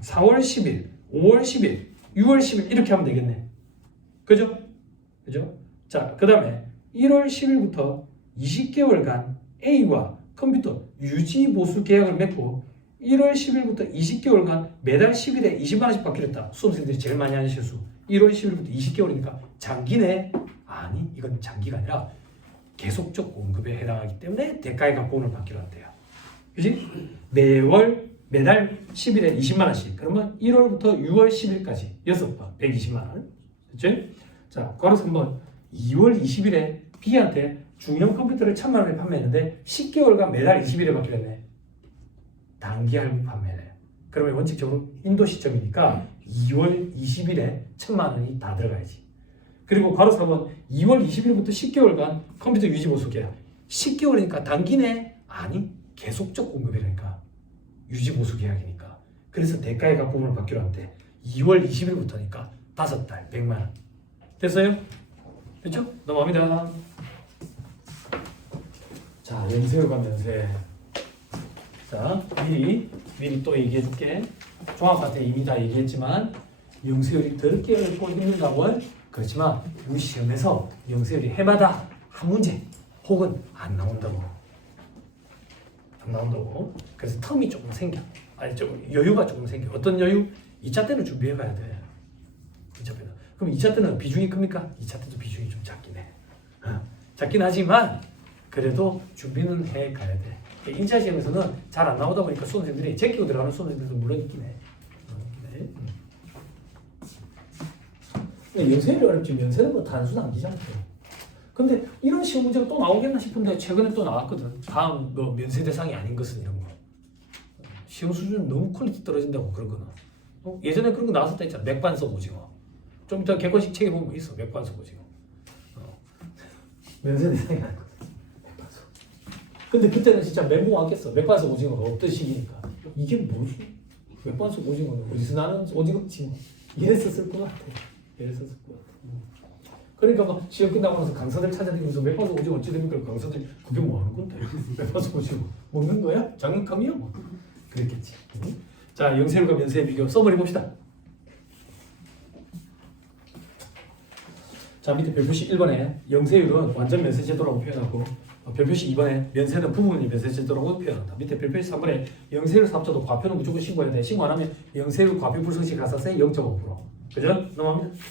4월 10일, 5월 10일, 6월 10일 이렇게 하면 되겠네. 그죠? 그죠? 자, 그 다음에 1월 10일부터 20개월간 A와 컴퓨터 유지 보수 계약을 맺고 1월 10일부터 20개월간 매달 10일에 20만 원씩 받기로 했다. 수험생들이 제일 많이 하는 실수. 1월 10일부터 20개월이니까 장기네. 아니, 이건 장기가 아니라 계속적 공급에 해당하기 때문에 대가의 각본을 받기로 한대요. 그지? 매달 10일에 20만 원씩. 그러면 1월부터 6월 10일까지 6번 120만 원. 됐죠? 자, 괄호 3번 2월 20일에 B한테 중형 컴퓨터를 1,000만 원에 판매했는데 10개월간 매달 20일에 받기로 했네. 단기 할부 판매네. 그러면 원칙적으로 인도 시점이니까 2월 20일에 1,000만 원이 다 들어가야지. 그리고 괄호 4번 2월 20일부터 10개월간 컴퓨터 유지 보수 계약. 10개월이니까 단기네? 아니, 계속적 공급이라니까. 유지 보수 계약이니까. 그래서 대가의 각부분을 받기로 한대. 2월 20일부터니까 5달 100만 원. 됐어요? 됐죠? 넘어갑니다. 자, 연세율과 면세. 자, 미리 또 얘기해 줄게. 종합과세 이미 다 얘기했지만 영세율이 더럽게 얽고 있는다고. 그렇지만 우리 시험에서 영세율이 해마다 한 문제 혹은 안 나온다고. 안 나온다고. 그래서 텀이 조금 생겨. 아니, 좀 여유가 조금 생겨. 어떤 여유? 2차 때는 준비해 가야 돼. 2차 때는. 그럼 2차 때는 비중이 큽니까? 2차 때도 비중이 좀 작긴 해. 작긴 하지만 그래도 준비는 해 가야 돼. 1차 시험에서는 잘 안 나오다 보니까 수험생들이 제끼고 들어가는 수험생들도 물론 있긴 해. 연세율이 어렵지. 연세는 뭐 단순한 기잖아. 근데 이런 시험 문제가 또 나오겠나 싶은데 최근에 또 나왔거든. 다음 뭐 면세 대상이 아닌 것은 이런 거. 시험 수준은 너무 퀄리티 떨어진다고 그런 거는. 예전에 그런 거 나왔었다 했잖아. 맥반석 오징어. 좀 이따 객관식 책에 보면 있어. 맥반석 오징어. 면세는 이상이 아니거든. 맥반석. 근데 그때는 진짜 멘붕 왔겠어. 맥반석 오징어가 없던 시기니까. 이게 뭐지? 맥반석 오징어는 어디서 나는 오징어지? 이랬었을 것 같아. 이랬었을 것 같아. 그러니까 막 시험 끝나고 나서 강사들 찾아다니면서 맥반석 오징어 어찌 됩니까? 강사들이 그게 뭐 하는 건데? 맥반석 오징어 먹는 거야? 장난감이야? 뭐 그랬겠지. 자, 영세율과 면세의 비교 써버리 봅시다. 자, 밑에 별표시 1번에 영세율은 완전 면세 제도라고 표현하고 별표시 2번에 면세는 부분이 면세 제도라고 표현한다. 밑에 별표시 3번에 영세율 사업자도 과표는 무조건 신고해야 돼. 신고 안 하면 영세율 과표 불성시 가산세 0.5%. 그죠? 넘어갑니다.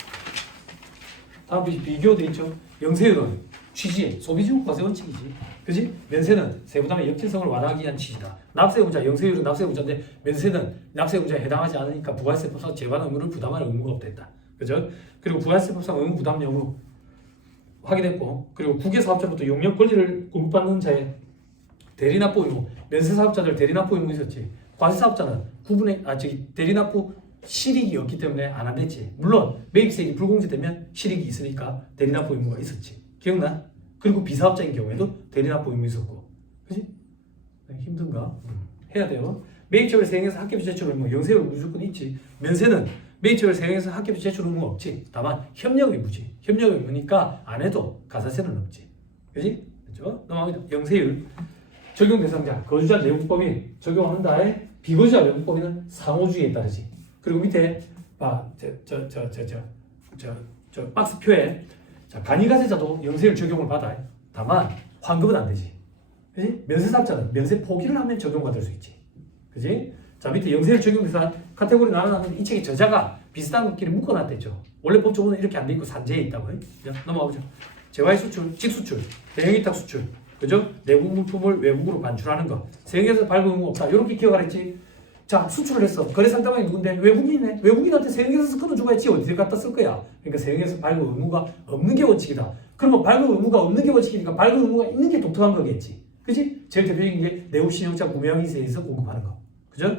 다음 비교 돼 있죠. 영세율은 취지, 소비지국 과세 원칙이지. 그지? 면세는 세부담의 역질성을 완화하기 위한 취지다. 납세의무자, 영세율은 납세의무자인데 면세는 납세의무자에 해당하지 않으니까 부가세법상 제반 의무를 부담할 의무가 없다. 그죠? 그리고 부가세법상 의무 부담 여부 확인했고, 그리고 국외사업자부터 용역 권리를 공급받는 자의 대리납부 의무, 면세사업자들 대리납부 의무 있었지. 과세사업자는 대리납부 실익이 없기 때문에 안 한댔지. 물론 매입세액이 불공제되면 실익이 있으니까 대리납부 의무가 있었지. 기억나? 그리고 비사업자인 경우에도 대리납부 의무 있었고, 그지? 힘든가? 해야 돼요. 매입처를 세행해서 학계비 제출 의무, 영세율 무조건 있지. 면세는 매입처를 세행해서 학계비 제출 의무가 없지. 다만 협력 의무지. 협력 의무니까 안 해도 가산세는 없지. 그지? 그죠? 넘어갑니다. 영세율 적용 대상자, 거주자 내국법인 적용한다에 비거주자 내국법인은 상호주의에 따르지. 그리고 밑에 저 박스표에 자, 간이가세자도 영세율 적용을 받아. 다만 환급은 안 되지. 그지? 면세사업자는 면세 포기를 하면 적용받을 수 있지. 그지? 자, 밑에 영세율 적용 대상 카테고리 나눠놨는데 이 책의 저자가 비슷한 것끼리 묶어놨댔죠. 원래 법조문은 이렇게 안 돼 있고 산재에 있다고. 자, 넘어가보죠. 재화의 수출, 직수출, 대형위탁 수출, 그죠? 내국 물품을 외국으로 반출하는 거, 세액에서 발급 의무 없다. 이렇게 기억하랬지. 자, 수출을 했어. 거래 상대방이 누군데? 외국인이네. 외국인한테 세액에서 끊어주고 했지. 어디에 갖다 쓸 거야? 그러니까 세액에서 발급 의무가 없는 게 원칙이다. 그러면 발급 의무가 없는 게 원칙이니까 발급 의무가 있는 게 독특한 거겠지. 그지? 제일 대표적인 게 내국신용자 구매항의세에서 공급하는 거. 그죠?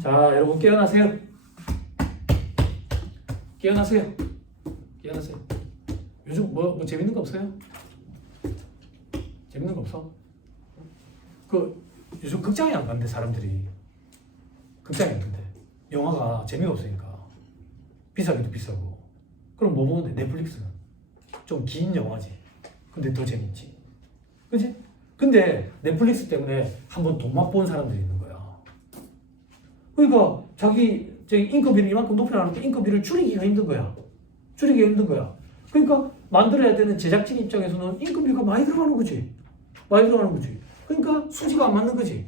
자, 여러분 깨어나세요. 깨어나세요. 깨어나세요. 요즘 뭐 재밌는 거 없어요? 재밌는 거 없어? 요즘 극장에 안 간대 사람들이. 극장에 안 간대. 영화가 재미가 없으니까. 비싸기도 비싸고. 그럼 뭐 보는데? 넷플릭스는 좀 긴 영화지. 근데 더 재밌지. 그치? 근데 넷플릭스 때문에 한번 돈 맛본 사람들이 있는 거야. 그러니까 자기 인건비를 이만큼 높여놨는데 인건비를 줄이기가 힘든 거야. 줄이기가 힘든 거야. 그러니까 만들어야 되는 제작진 입장에서는 인건비가 많이 들어가는 거지. 많이 들어가는 거지. 그러니까 수지가 안 맞는 거지.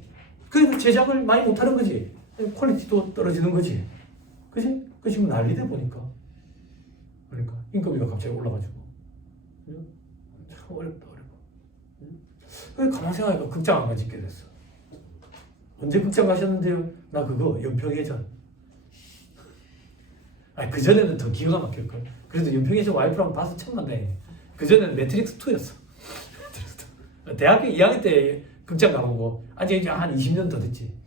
그러니까 제작을 많이 못하는 거지. 퀄리티도 떨어지는 거지. 그치? 그 지금 난리돼 보니까. 그러니까 인건비가 갑자기 올라가지고. 참 어렵다. 그래 가만 생각해봐. 극장 안 가지게 됐어. 언제 극장 가셨는데요? 나 그거 연평해전. 아니 그전에는 더 기가 막힐걸. 그래도 연평해전 와이프랑 봐서 처음 만나요. 그전에는 매트릭스 2였어. 대학교 2학년 때 극장 가보고 아직 이제 한 20년 더 됐지.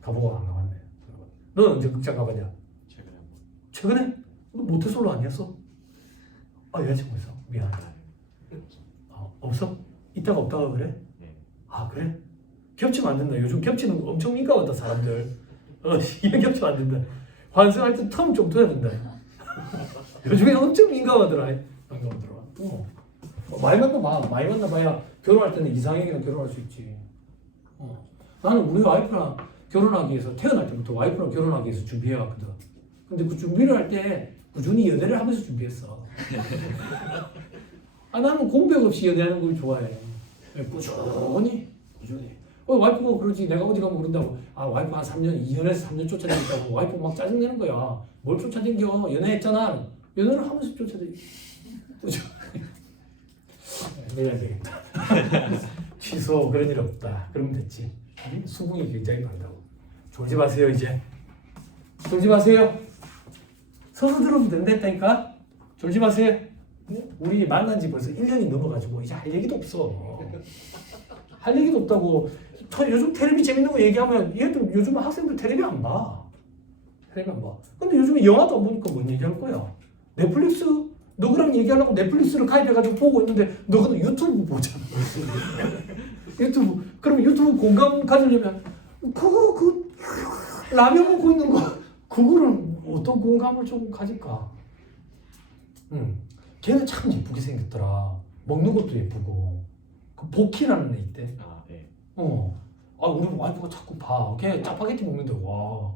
가보고 안 가봤네. 너는 언제 극장 가봤냐? 최근에? 너 모태솔로 아니었어? 여자친구 있어. 미안하다. 없어? 있다가 없다가 그래? 아 그래? 겹치면 안 된다. 요즘 겹치는 거 엄청 민감하다 사람들. 이게 겹치면 안 된다. 환승할 때 텀 좀 둬야 된다. 요즘에 엄청 민감하더라. 많이 만나봐. 많이 만나봐야 결혼할 때는 이상형이랑 결혼할 수 있지. 나는 우리 와이프랑 결혼하기 위해서 태어날 때부터 와이프랑 결혼하기 위해서 준비해왔거든. 근데 그 준비를 할 때 꾸준히 연애를 하면서 준비했어. 나는 공백 없이 연애하는 걸 좋아해. 꾸준히. 와이프가 그러지. 내가 어디 가면 그런다고. 와이프 한 3년, 2년에서 3년 쫓아다녔다고. 와이프 막 짜증내는 거야. 뭘 쫓아다녀? 연애했잖아. 연애를 하면서 쫓아다녀. 내야 되겠다. 취소 그런 일 없다. 그러면 됐지. 수긍이 굉장히 많다고. 졸지 마세요 이제. 졸지 마세요. 서서 들어오면 된다니까. 졸지 마세요. 우리 만난 지 벌써 1년이 넘어가지고 이제 할 얘기도 없어. 할 얘기도 없다고. 요즘 텔레비 재밌는 거 얘기하면 얘들 요즘 학생들 텔레비 안 봐. 텔레비만 봐. 근데 요즘에 영화도 안 보니까 뭔 얘기할 거야? 넷플릭스? 너랑 얘기하려고 넷플릭스를 가입해가지고 보고 있는데 너는 유튜브 보잖아. 유튜브. 그럼 유튜브 공감 가지려면 그 라면 먹고 있는 거 그거는 어떤 공감을 좀 가질까? 걔는 참 예쁘게 생겼더라. 먹는 것도 예쁘고. 그 보키라는 애 있대. 아, 네. 우리 와이프가 자꾸 봐. 걔 짜파게티 먹는데 와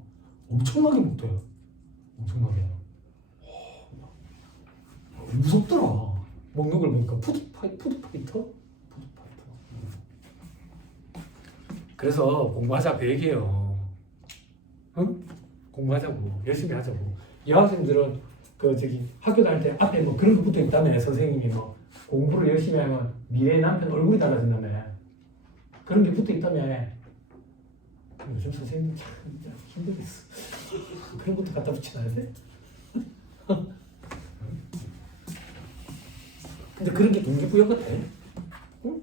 엄청나게 먹대요. 엄청나게. 무섭더라. 먹는 걸 보니까 푸드파이터. 그래서 공부하자 그 얘기예요. 응? 공부하자고 열심히 하자고. 여학생들은 그 저기 학교 다닐 때 앞에 뭐 그런 거 붙어 있다며 선생님이 뭐 공부를 열심히 하면 미래의 남편 얼굴이 달라진다며 그런 게 붙어 있다며. 요즘 선생님 참 힘들겠어. 그런 것도 갖다 붙여놔야 돼? 근데 그런 게 동기부여 같아. 응?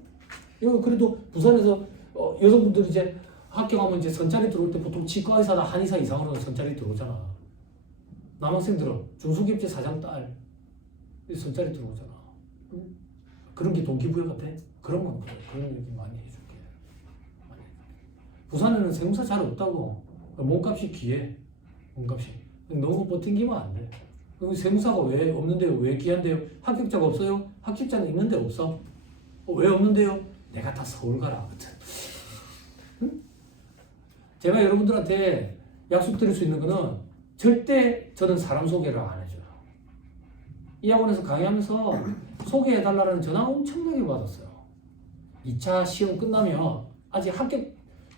이거 그래도 부산에서 여성분들이 이제 학교 가면 이제 선짜리 들어올 때 보통 치과 의사나 한의사 이상으로 선짜리 들어오잖아. 남학생들은 중소기업체 사장 딸 선짜리 들어오잖아. 응? 그런 게 동기부여 같아. 그런 건 그래. 그런 얘기 많이 해줄게. 부산에는 세무사 잘 없다고. 몸값이 귀해. 몸값이. 너무 버팅기면 안 돼. 세무사가 왜 없는데요? 왜 귀한데요? 합격자가 없어요? 합격자는 있는데 없어? 왜 없는데요? 내가 다 서울 가라. 응? 제가 여러분들한테 약속드릴 수 있는 거는 절대 저는 사람 소개를 안 해줘요. 이 학원에서 강의하면서 소개해달라는 전화 엄청나게 받았어요. 2차 시험 끝나면 아직 합격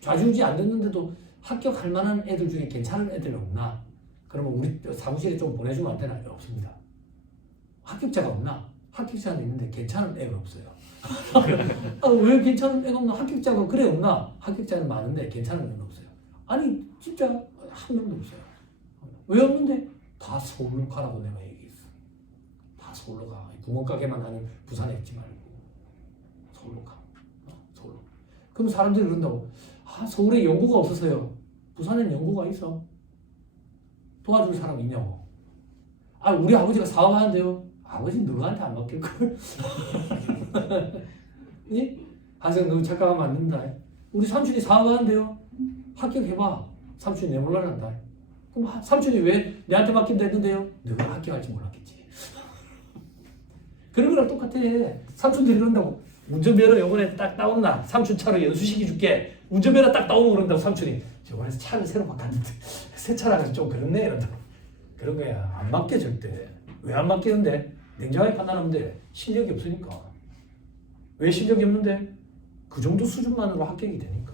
좌지우지 안 됐는데도 합격할 만한 애들 중에 괜찮은 애들 없나? 그러면 우리 사무실에 좀 보내주면 안 되나요? 없습니다. 합격자가 없나? 합격자는 있는데 괜찮은 애가 없어요. 왜 괜찮은 애가 없나? 합격자가 그래 없나? 합격자는 많은데 괜찮은 애는 없어요. 아니 진짜 한 명도 없어요. 왜 없는데? 다 서울로 가라고 내가 얘기했어. 다 서울로 가. 구멍가게만 하는 부산에 있지 말고 서울로 가. 서울로. 그럼 사람들이 그런다고. 서울에 연구가 없어서요. 부산에는 연구가 있어. 도와줄 사람 있냐고. 우리 아버지가 사업하는데요. 아버지 너한테 안 맡길걸? 예? 한생 너 착각하면 안 된다. 우리 삼촌이 사업하는데요. 합격해봐. 삼촌이 내 몰라란다. 그럼 삼촌이 왜 내한테 맡긴다 했는데요? 너가 합격할지 몰랐겠지. 그런 거랑 똑같아. 삼촌들이 그런다고. 운전면허 요번에 딱 따온나. 삼촌 차로 연수시켜 줄게. 운전면허 딱 따오면 그런다고 삼촌이. 저번에 차를 새로 바꿨는데 새 차라서 좀 그렇네 이런다고. 그런 거야. 안 맡겨 절대. 왜 안 맡기는데? 냉정하게 판단하면 돼. 실력이 없으니까. 왜 실력이 없는데? 그 정도 수준만으로 합격이 되니까.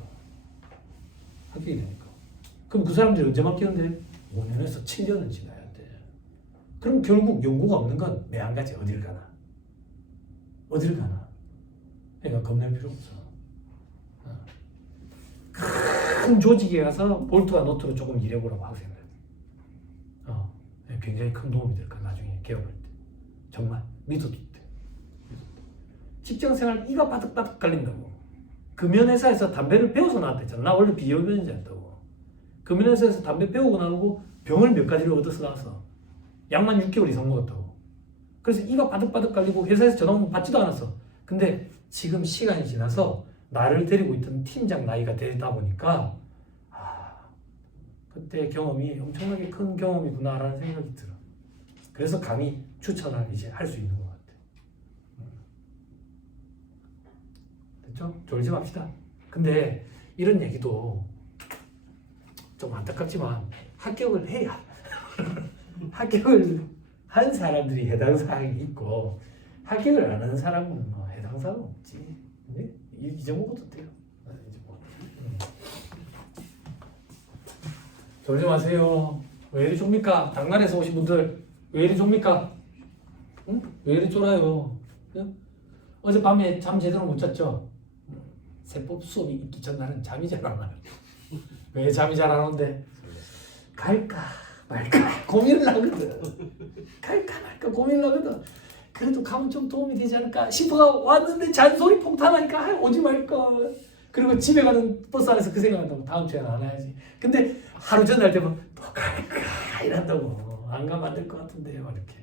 그럼 그 사람들이 언제 맡기는데? 5년에서 7년은 지나야 돼. 그럼 결국 연구가 없는 건 매한가지 어딜 가나. 그러니까 겁낼 필요 없어. 큰 조직에 가서 볼트와 노트로 조금 일해보라고 학생들. 굉장히 큰 도움이 될 거야. 나중에 개업할 때. 정말 믿어도 돼. 직장생활 이가 바득바득 갈린다고. 금연회사에서 담배를 배워서 나왔댔잖아. 나 원래 비흡연자였다고. 금연회사에서 담배 배우고 나오고 병을 몇 가지를 얻어서 나왔어. 약만 6개월 이상 먹었다고. 그래서 이가 바득바득 갈리고 회사에서 전화 오면 받지도 않았어. 근데 지금 시간이 지나서 나를 데리고 있던 팀장 나이가 되다 보니까 그때 경험이 엄청나게 큰 경험이구나라는 생각이 들어. 그래서 감히 추천을 이제 할 수 있는 것 같아. 됐죠? 졸지 맙시다. 근데 이런 얘기도 좀 안타깝지만 합격을 해야 합격을 한 사람들이 해당 사항이 있고 합격을 안 하는 사람은 뭐 해당 사항 없지. 네? 잊어먹어도 돼요. 졸지 마세요. 왜 이리 좁니까? 당나라에서 오신 분들 왜 이리 좁니까? 응? 왜 이리 쫄아요? 응? 어젯밤에 잠 제대로 못 잤죠? 세법 수업이 있기 전날은 잠이 잘 안 와요. 왜 잠이 잘 안 오는데? 갈까 말까 고민을 하거든. 갈까 말까 고민을 하거든. 그래도 가면 좀 도움이 되지 않을까 싶어가 왔는데 잔소리 폭탄하니까 오지 말까. 그리고 집에 가는 버스 안에서 그 생각한다고 다음 주에는 안 와야지. 근데 하루 전날 되면 또 갈까 이런다고. 안 가면 안 될 것 같은데요. 이렇게.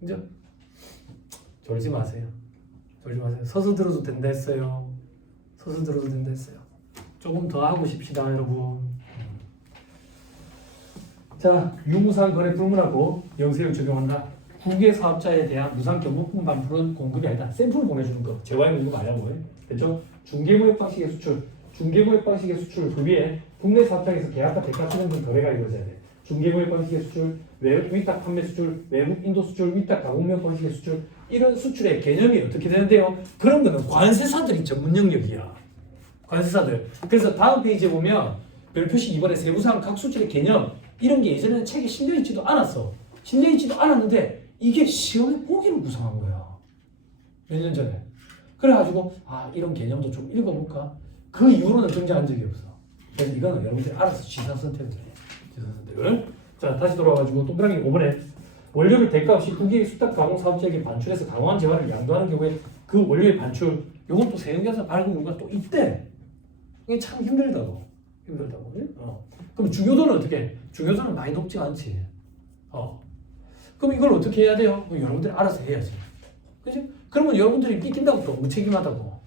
그죠? 졸지 마세요. 졸지 마세요. 서서 들어도 된다 했어요. 서서 들어도 된다 했어요. 조금 더 하고 싶시다 여러분. 자, 유무상 거래 불문하고 영세율 적용한다. 국외 사업자에 대한 무상 경복품 반품은 공급이 아니다. 샘플을 보내주는 거. 재화의 의무가 아니라고. 됐죠? 중개무역 방식의 수출. 중개무역 방식의 수출 그 위에 국내 사업장에서 계약과 대가 수령 등 거래가 이루어져야 돼. 중개무역 방식의 수출, 외국 위탁 판매 수출, 외국 인도 수출, 위탁 가공무역 방식의 수출, 이런 수출의 개념이 어떻게 되는데요? 그런 거는 관세사들이 전문 영역이야. 관세사들. 그래서 다음 페이지에 보면 별표식 2번에 세부사항 각 수출의 개념 이런 게 예전에는 책에 실려 있지도 않았어. 실려 있지도 않았는데 이게 시험에 보기로 구성한 거야. 몇 년 전에. 그래가지고 이런 개념도 좀 읽어볼까? 그 이후로는 등장한 적이 없어. 그래서 이거는 여러분들이 알아서 지사 선택을 해. 지사 선택을. 자, 다시 돌아와가지고 동그라미 5번에 원료를 대가 없이 국외 수탁 가공 사업자에게 반출해서 강화한 재화를 양도하는 경우에 그 원료의 반출, 요건 또 세금계산 발급 요구가 또 있대. 이게 참 힘들다고. 그럼 중요도는 어떻게 해? 중요도는 많이 높지 않지. 그럼 이걸 어떻게 해야 돼요? 여러분들이 알아서 해야지. 그치? 그러면 여러분들이 삐낀다고 또 무책임하다고.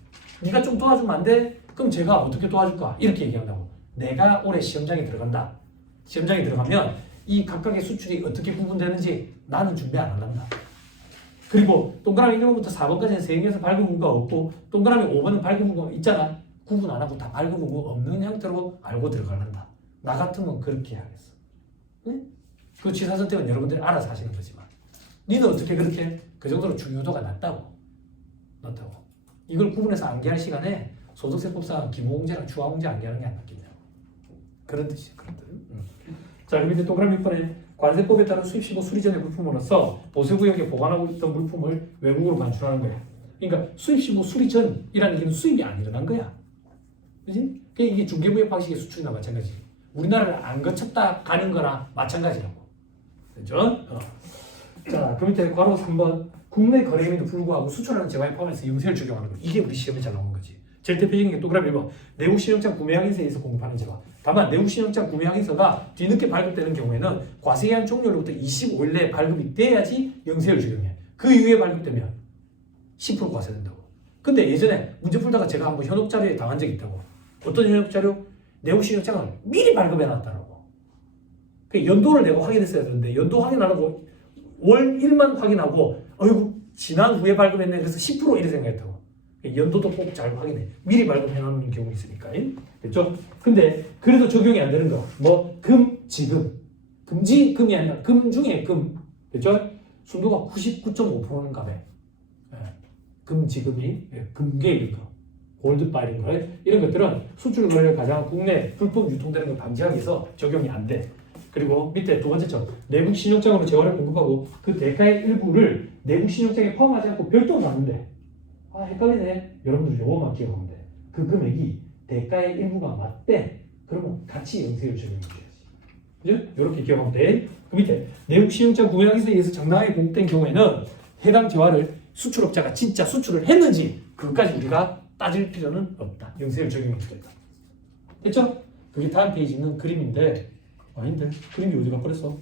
네가 좀 도와주면 안 돼? 그럼 제가 어떻게 도와줄까? 이렇게 얘기한다고. 내가 올해 시험장에 들어간다. 시험장에 들어가면 이 각각의 수출이 어떻게 구분되는지 나는 준비 안 한단다. 그리고 동그라미 1번부터 4번까지는 세금에서 발급 문구가 없고 동그라미 5번은 발급 문구가 있잖아. 구분 안 하고 다 발급 문구 없는 형태로 알고 들어가란다. 나 같으면 그렇게 해야겠어. 응? 그 지사 선택은 여러분들이 알아서 하시는 거지만 니는 어떻게 그렇게 해? 그 정도로 중요도가 낮다고. 이걸 구분해서 암기할 시간에 소득세법상 기모공제랑 추가공제 암기하는 게 안 낫겠냐고. 그런 뜻이야. 그런 뜻. 자, 그럼 이제 동그라미 6번에 관세법에 따른 수입15 수리전의 물품으로서 보세구역에 보관하고 있던 물품을 외국으로 반출하는 거야. 그러니까 수입15 수리전이라는 얘기는 수입이 안 일어난 거야. 그지? 그러니까 이게 중개무역 방식의 수출이나 마찬가지. 우리나라를 안 거쳤다 가는 거나 마찬가지라고. 됐죠? 자, 그 밑에 괄호 3번. 국내 거래임에도 불구하고 수출하는 재화에 포함해서 영세를 적용하는 거. 이게 우리 시험에 잘 나오는 거지. 제일 대표적인 게 동그라미 1번. 내국 신용장 구매 확인서에 의해서 공급하는 재화. 다만 내국 신용장 구매 확인서가 뒤늦게 발급되는 경우에는 과세기한 종료로부터 25일 내에 발급이 돼야지 영세를 적용해. 그 이후에 발급되면 10% 과세된다고. 근데 예전에 문제 풀다가 제가 한번 현혹 자료에 당한 적이 있다고. 어떤 현혹 자료? 내국 신용장을 미리 발급해 놨다라고. 그 연도를 내가 확인했어야 되는데 연도 확인 안 하고 월 1만 확인하고 어이구 지난 후에 발급했네 그래서 10% 이래 생각했다고. 연도도 꼭 잘 확인해. 미리 발급해 놓는 경우 있으니까. 됐죠? 근데 그래도 적용이 안 되는 거. 뭐 금, 지금. 금지금이 아니라 금 중에 금. 됐죠? 순도가 99.5%는 값에. 금, 지금이 금괴 이런 거. 골드바 이런 거. 이런 것들은 수출 거래를 가장 국내 불법 유통되는 걸 방지하기 위해서 적용이 안 돼. 그리고 밑에 두 번째 점. 내국 신용장으로 재화를 공급하고 그 대가의 일부를 내국 신용장에 포함하지 않고 별도로 나눈대. 헷갈리네. 여러분들 요거만 기억하면 돼. 그 금액이 대가의 일부가 맞대. 그러면 같이 영세율 적용해줘야지. 그죠? 이렇게 기억하면 돼. 그 밑에 내국 신용장 구매 확인서에 의해서 정당하게 공급된 경우에는 해당 재화를 수출업자가 진짜 수출을 했는지 그것까지 우리가 따질 필요는 없다. 영세율 적용해주겠다. 됐죠? 그게 다음 페이지에 있는 그림인데 아닌데 그림이 어디 가버렸어?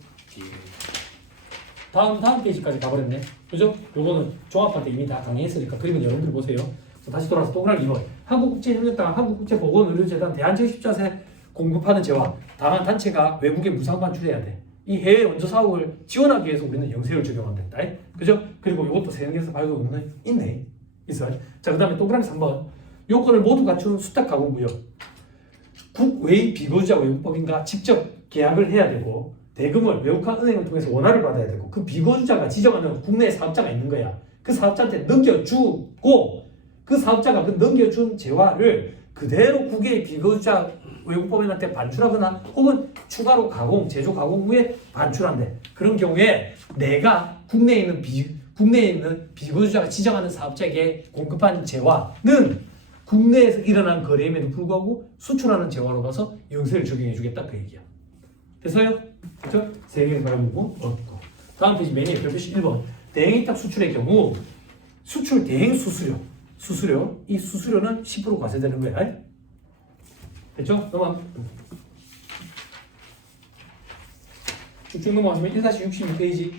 다음 페이지까지 가버렸네. 그죠? 요거는 종합할 때 이미 다 강의했으니까 그림은 여러분들 보세요. 다시 돌아와서 동그라미 2번. 한국국제협력당, 한국국제보건의료재단, 대한제식자세 공급하는 재화 다만 단체가 외국에 무상 반출해야 돼. 이 해외 원조 사업을 지원하기 위해서 우리는 영세율 적용한다. 그죠? 그리고 이것도 세금에서 발급 없는 있네. 있어요. 자, 그 다음에 동그라미 3번. 요건을 모두 갖춘 수탁 가공 무역. 국외의 비거주자 외국법인과 직접 계약을 해야 되고 대금을 외국한 은행을 통해서 원화를 받아야 되고 그 비거주자가 지정하는 국내 사업자가 있는 거야. 그 사업자한테 넘겨주고 그 사업자가 그 넘겨준 재화를 그대로 국외의 비거주자 외국법인한테 반출하거나 혹은 추가로 제조 가공 후에 반출한대. 그런 경우에 내가 국내에 있는 비거주자가 지정하는 사업자에게 공급한 재화는 국내에서 일어난 거래임에도 불구하고 수출하는 재화로 가서 영세를 적용해 주겠다 그 얘기야. 됐어요? 그렇죠? 세계에서 발부고 없고. 다음 페이지 메뉴 별표시 1번. 대행위탁 수출의 경우 수출 대행 수수료 이 수수료는 10% 과세되는 거야. 됐죠? 넘어가. 쭉쭉 넘어가시면 1-66페이지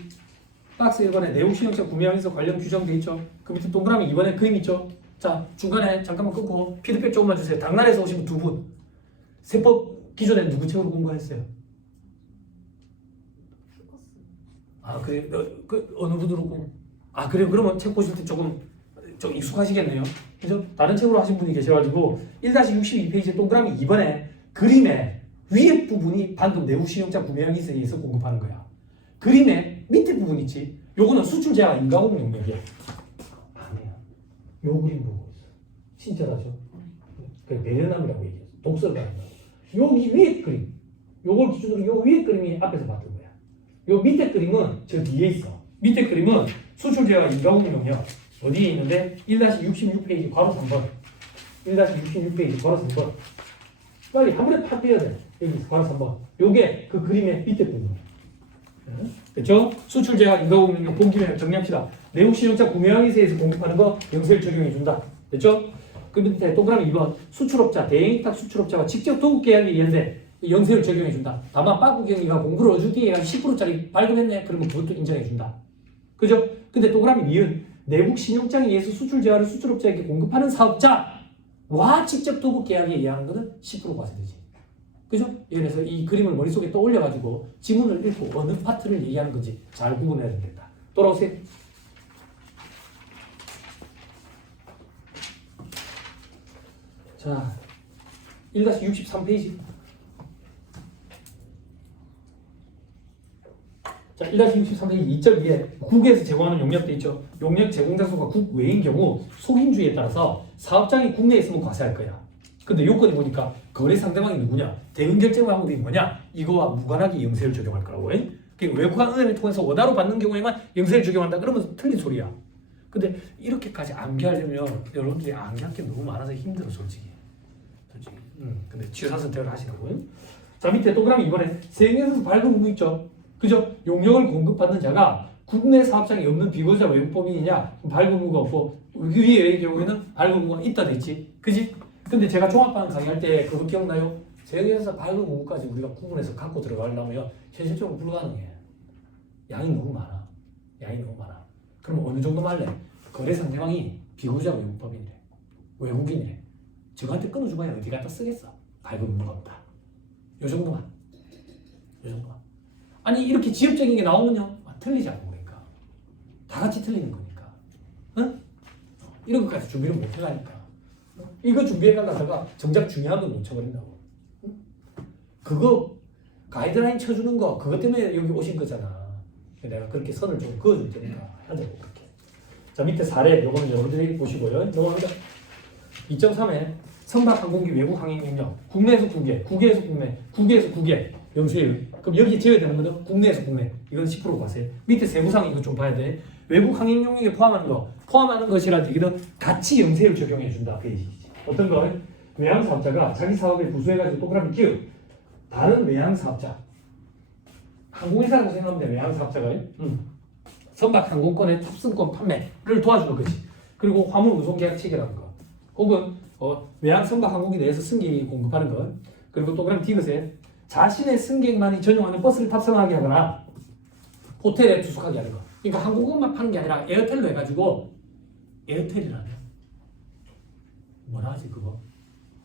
박스 1번에 내용 신용자 구매하면서 관련 규정 돼 있죠. 그 밑에 동그라미 2번에 그림 있죠. 자 중간에 잠깐만 끊고 피드백 조금만 주세요. 당나라에서 오신 분 2분. 세법 기존에 누구 책으로 공부했어요? 아 그래 그 어느 분으로 공부? 아 그래요. 그러면 책 보실 때 조금 좀 익숙하시겠네요. 그죠? 다른 책으로 하신 분이 계셔가지고 1-62페이지 동그라미 2번에 그림의 위에 부분이 방금 내부 신용자 구매하기에 의해서 공급하는 거야. 그림의 밑에 부분 있지. 요거는 수출 제한 인가공 영역이야. 아니야. 요 그림 보고 있어. 친절하죠. 그 배려남이라고 얘기했어. 독서가 아니라. 여기 위에 그림. 요걸 기준으로 요 위에 그림이 앞에서 봤던 거야. 요 밑에 그림은 저 뒤에 있어. 밑에 그림은 수출 제한 인가공 영역. 어디에 있는데 1-66페이지 바로 3번 1-66페이지 바로 3번 빨리 한 번에 팍 떼야 돼. 여기 바로 3번 요게 그 그림의 밑에 부분 그렇죠? 수출 제한 인가공 영역 본김에 정리합시다. 내용 신용자 구매항에서 공급하는 거 영세를 적용해 준다. 됐죠? 그 밑에 동그라미 2번 수출업자 대행위탁 수출업자와 직접 도급 계약에 의한데 영세를 적용해 준다. 다만 빠꾸경이가 공구를 어줄 뒤에 10%짜리 발급했네. 그러면 그것도 인정해 준다. 그죠? 근데 동그라미 미은 내국 신용장에 의해서 수출 재화를 수출업자에게 공급하는 사업자와 직접 도급 계약에 의한 것은 10% 과세되지. 그죠? 그래서 이 그림을 머릿속에 떠올려가지고 지문을 읽고 어느 파트를 얘기하는 건지 잘 구분해야 되겠다. 돌아오세요. 자, 1-63페이지. 자, 1-63페이지 2.2에 국에서 제공하는 용역돼 있죠. 용역 제공 장소가 국 외인 경우 속인주의에 따라서 사업장이 국내에 있으면 과세할 거야. 근데 요건이 보니까 거래 상대방이 누구냐, 대응 결정을 하고 있는 뭐냐, 이거와 무관하게 영세를 적용할 거라고. 그러니까 외국한 은행을 통해서 원화로 받는 경우에만 영세를 적용한다. 그러면 틀린 소리야. 근데 이렇게까지 암기하려면 여러분들이 암기할 게 너무 많아서 힘들어 솔직히. 근데 취사 선택을 하시라고요. 자 밑에 동그라미 이번에 세액에서 발급 의무 있죠. 그죠? 용역을 공급받는 자가 국내 사업장이 없는 비거주자 외국법인이냐? 발급 의무가 없고 위의 경우에는 발급 의무가 있다 됐지. 그지? 근데 제가 종합반 강의할 때 그거 기억나요? 세액에서 발급 의무까지 우리가 구분해서 갖고 들어가려면 현실적으로 불가능해. 양이 너무 많아. 그럼 어느 정도 말래? 거래 상대방이 비거주자 외국법인이래. 외국인이래. 저한테 끊어주면 어디 갖다 쓰겠어? 발급 의무가 없다. 요 정도만. 아니 이렇게 지엽적인 게 나오면요 틀리지 않고 그러니까 다 같이 틀리는 거니까. 응? 이런 것까지 준비를 못 해가니까 이거 준비해 가다가 정작 중요한 건 놓쳐버린다고. 응? 그거 가이드라인 쳐주는 거 그것 때문에 여기 오신 거잖아. 내가 그렇게 선을 좀 그어줄 테니까 하자고 그렇게. 자 밑에 사례 요거는 여러분들이 보시고요. 넘어갑니다. 2.3에 선박항공기 외국 항행 용역 국내에서 국외, 국외에서 국내, 국외에서 국외 영수율. 그럼 여기 지어야 되는 거죠? 국내에서 국내. 이건 10% 과세. 밑에 세부상 이거 좀 봐야 돼. 외국 항행 용역에 포함하는 것이라는 얘기는 같이 영세율 적용해 준다. 페이지지. 어떤 거? 외항 사업자가 자기 사업에 부수해가지고 동그라미 끼우. 다른 외항 사업자. 항공회사라고 생각하면 돼. 외항 사업자가. 선박 항공권의 탑승권 판매를 도와주는 거지. 그리고 화물 운송 계약 체결하는 거. 혹은 외항 선박 항공기 내에서 승객이 공급하는 것. 그리고 동그라미 디귿에 자신의 승객만이 전용하는 버스를 탑승하게 하거나 호텔에 투숙하게 하는 거. 그러니까 항공권만 파는 게 아니라 에어텔로 해가지고 에어텔이라네. 뭐라 하지 그거?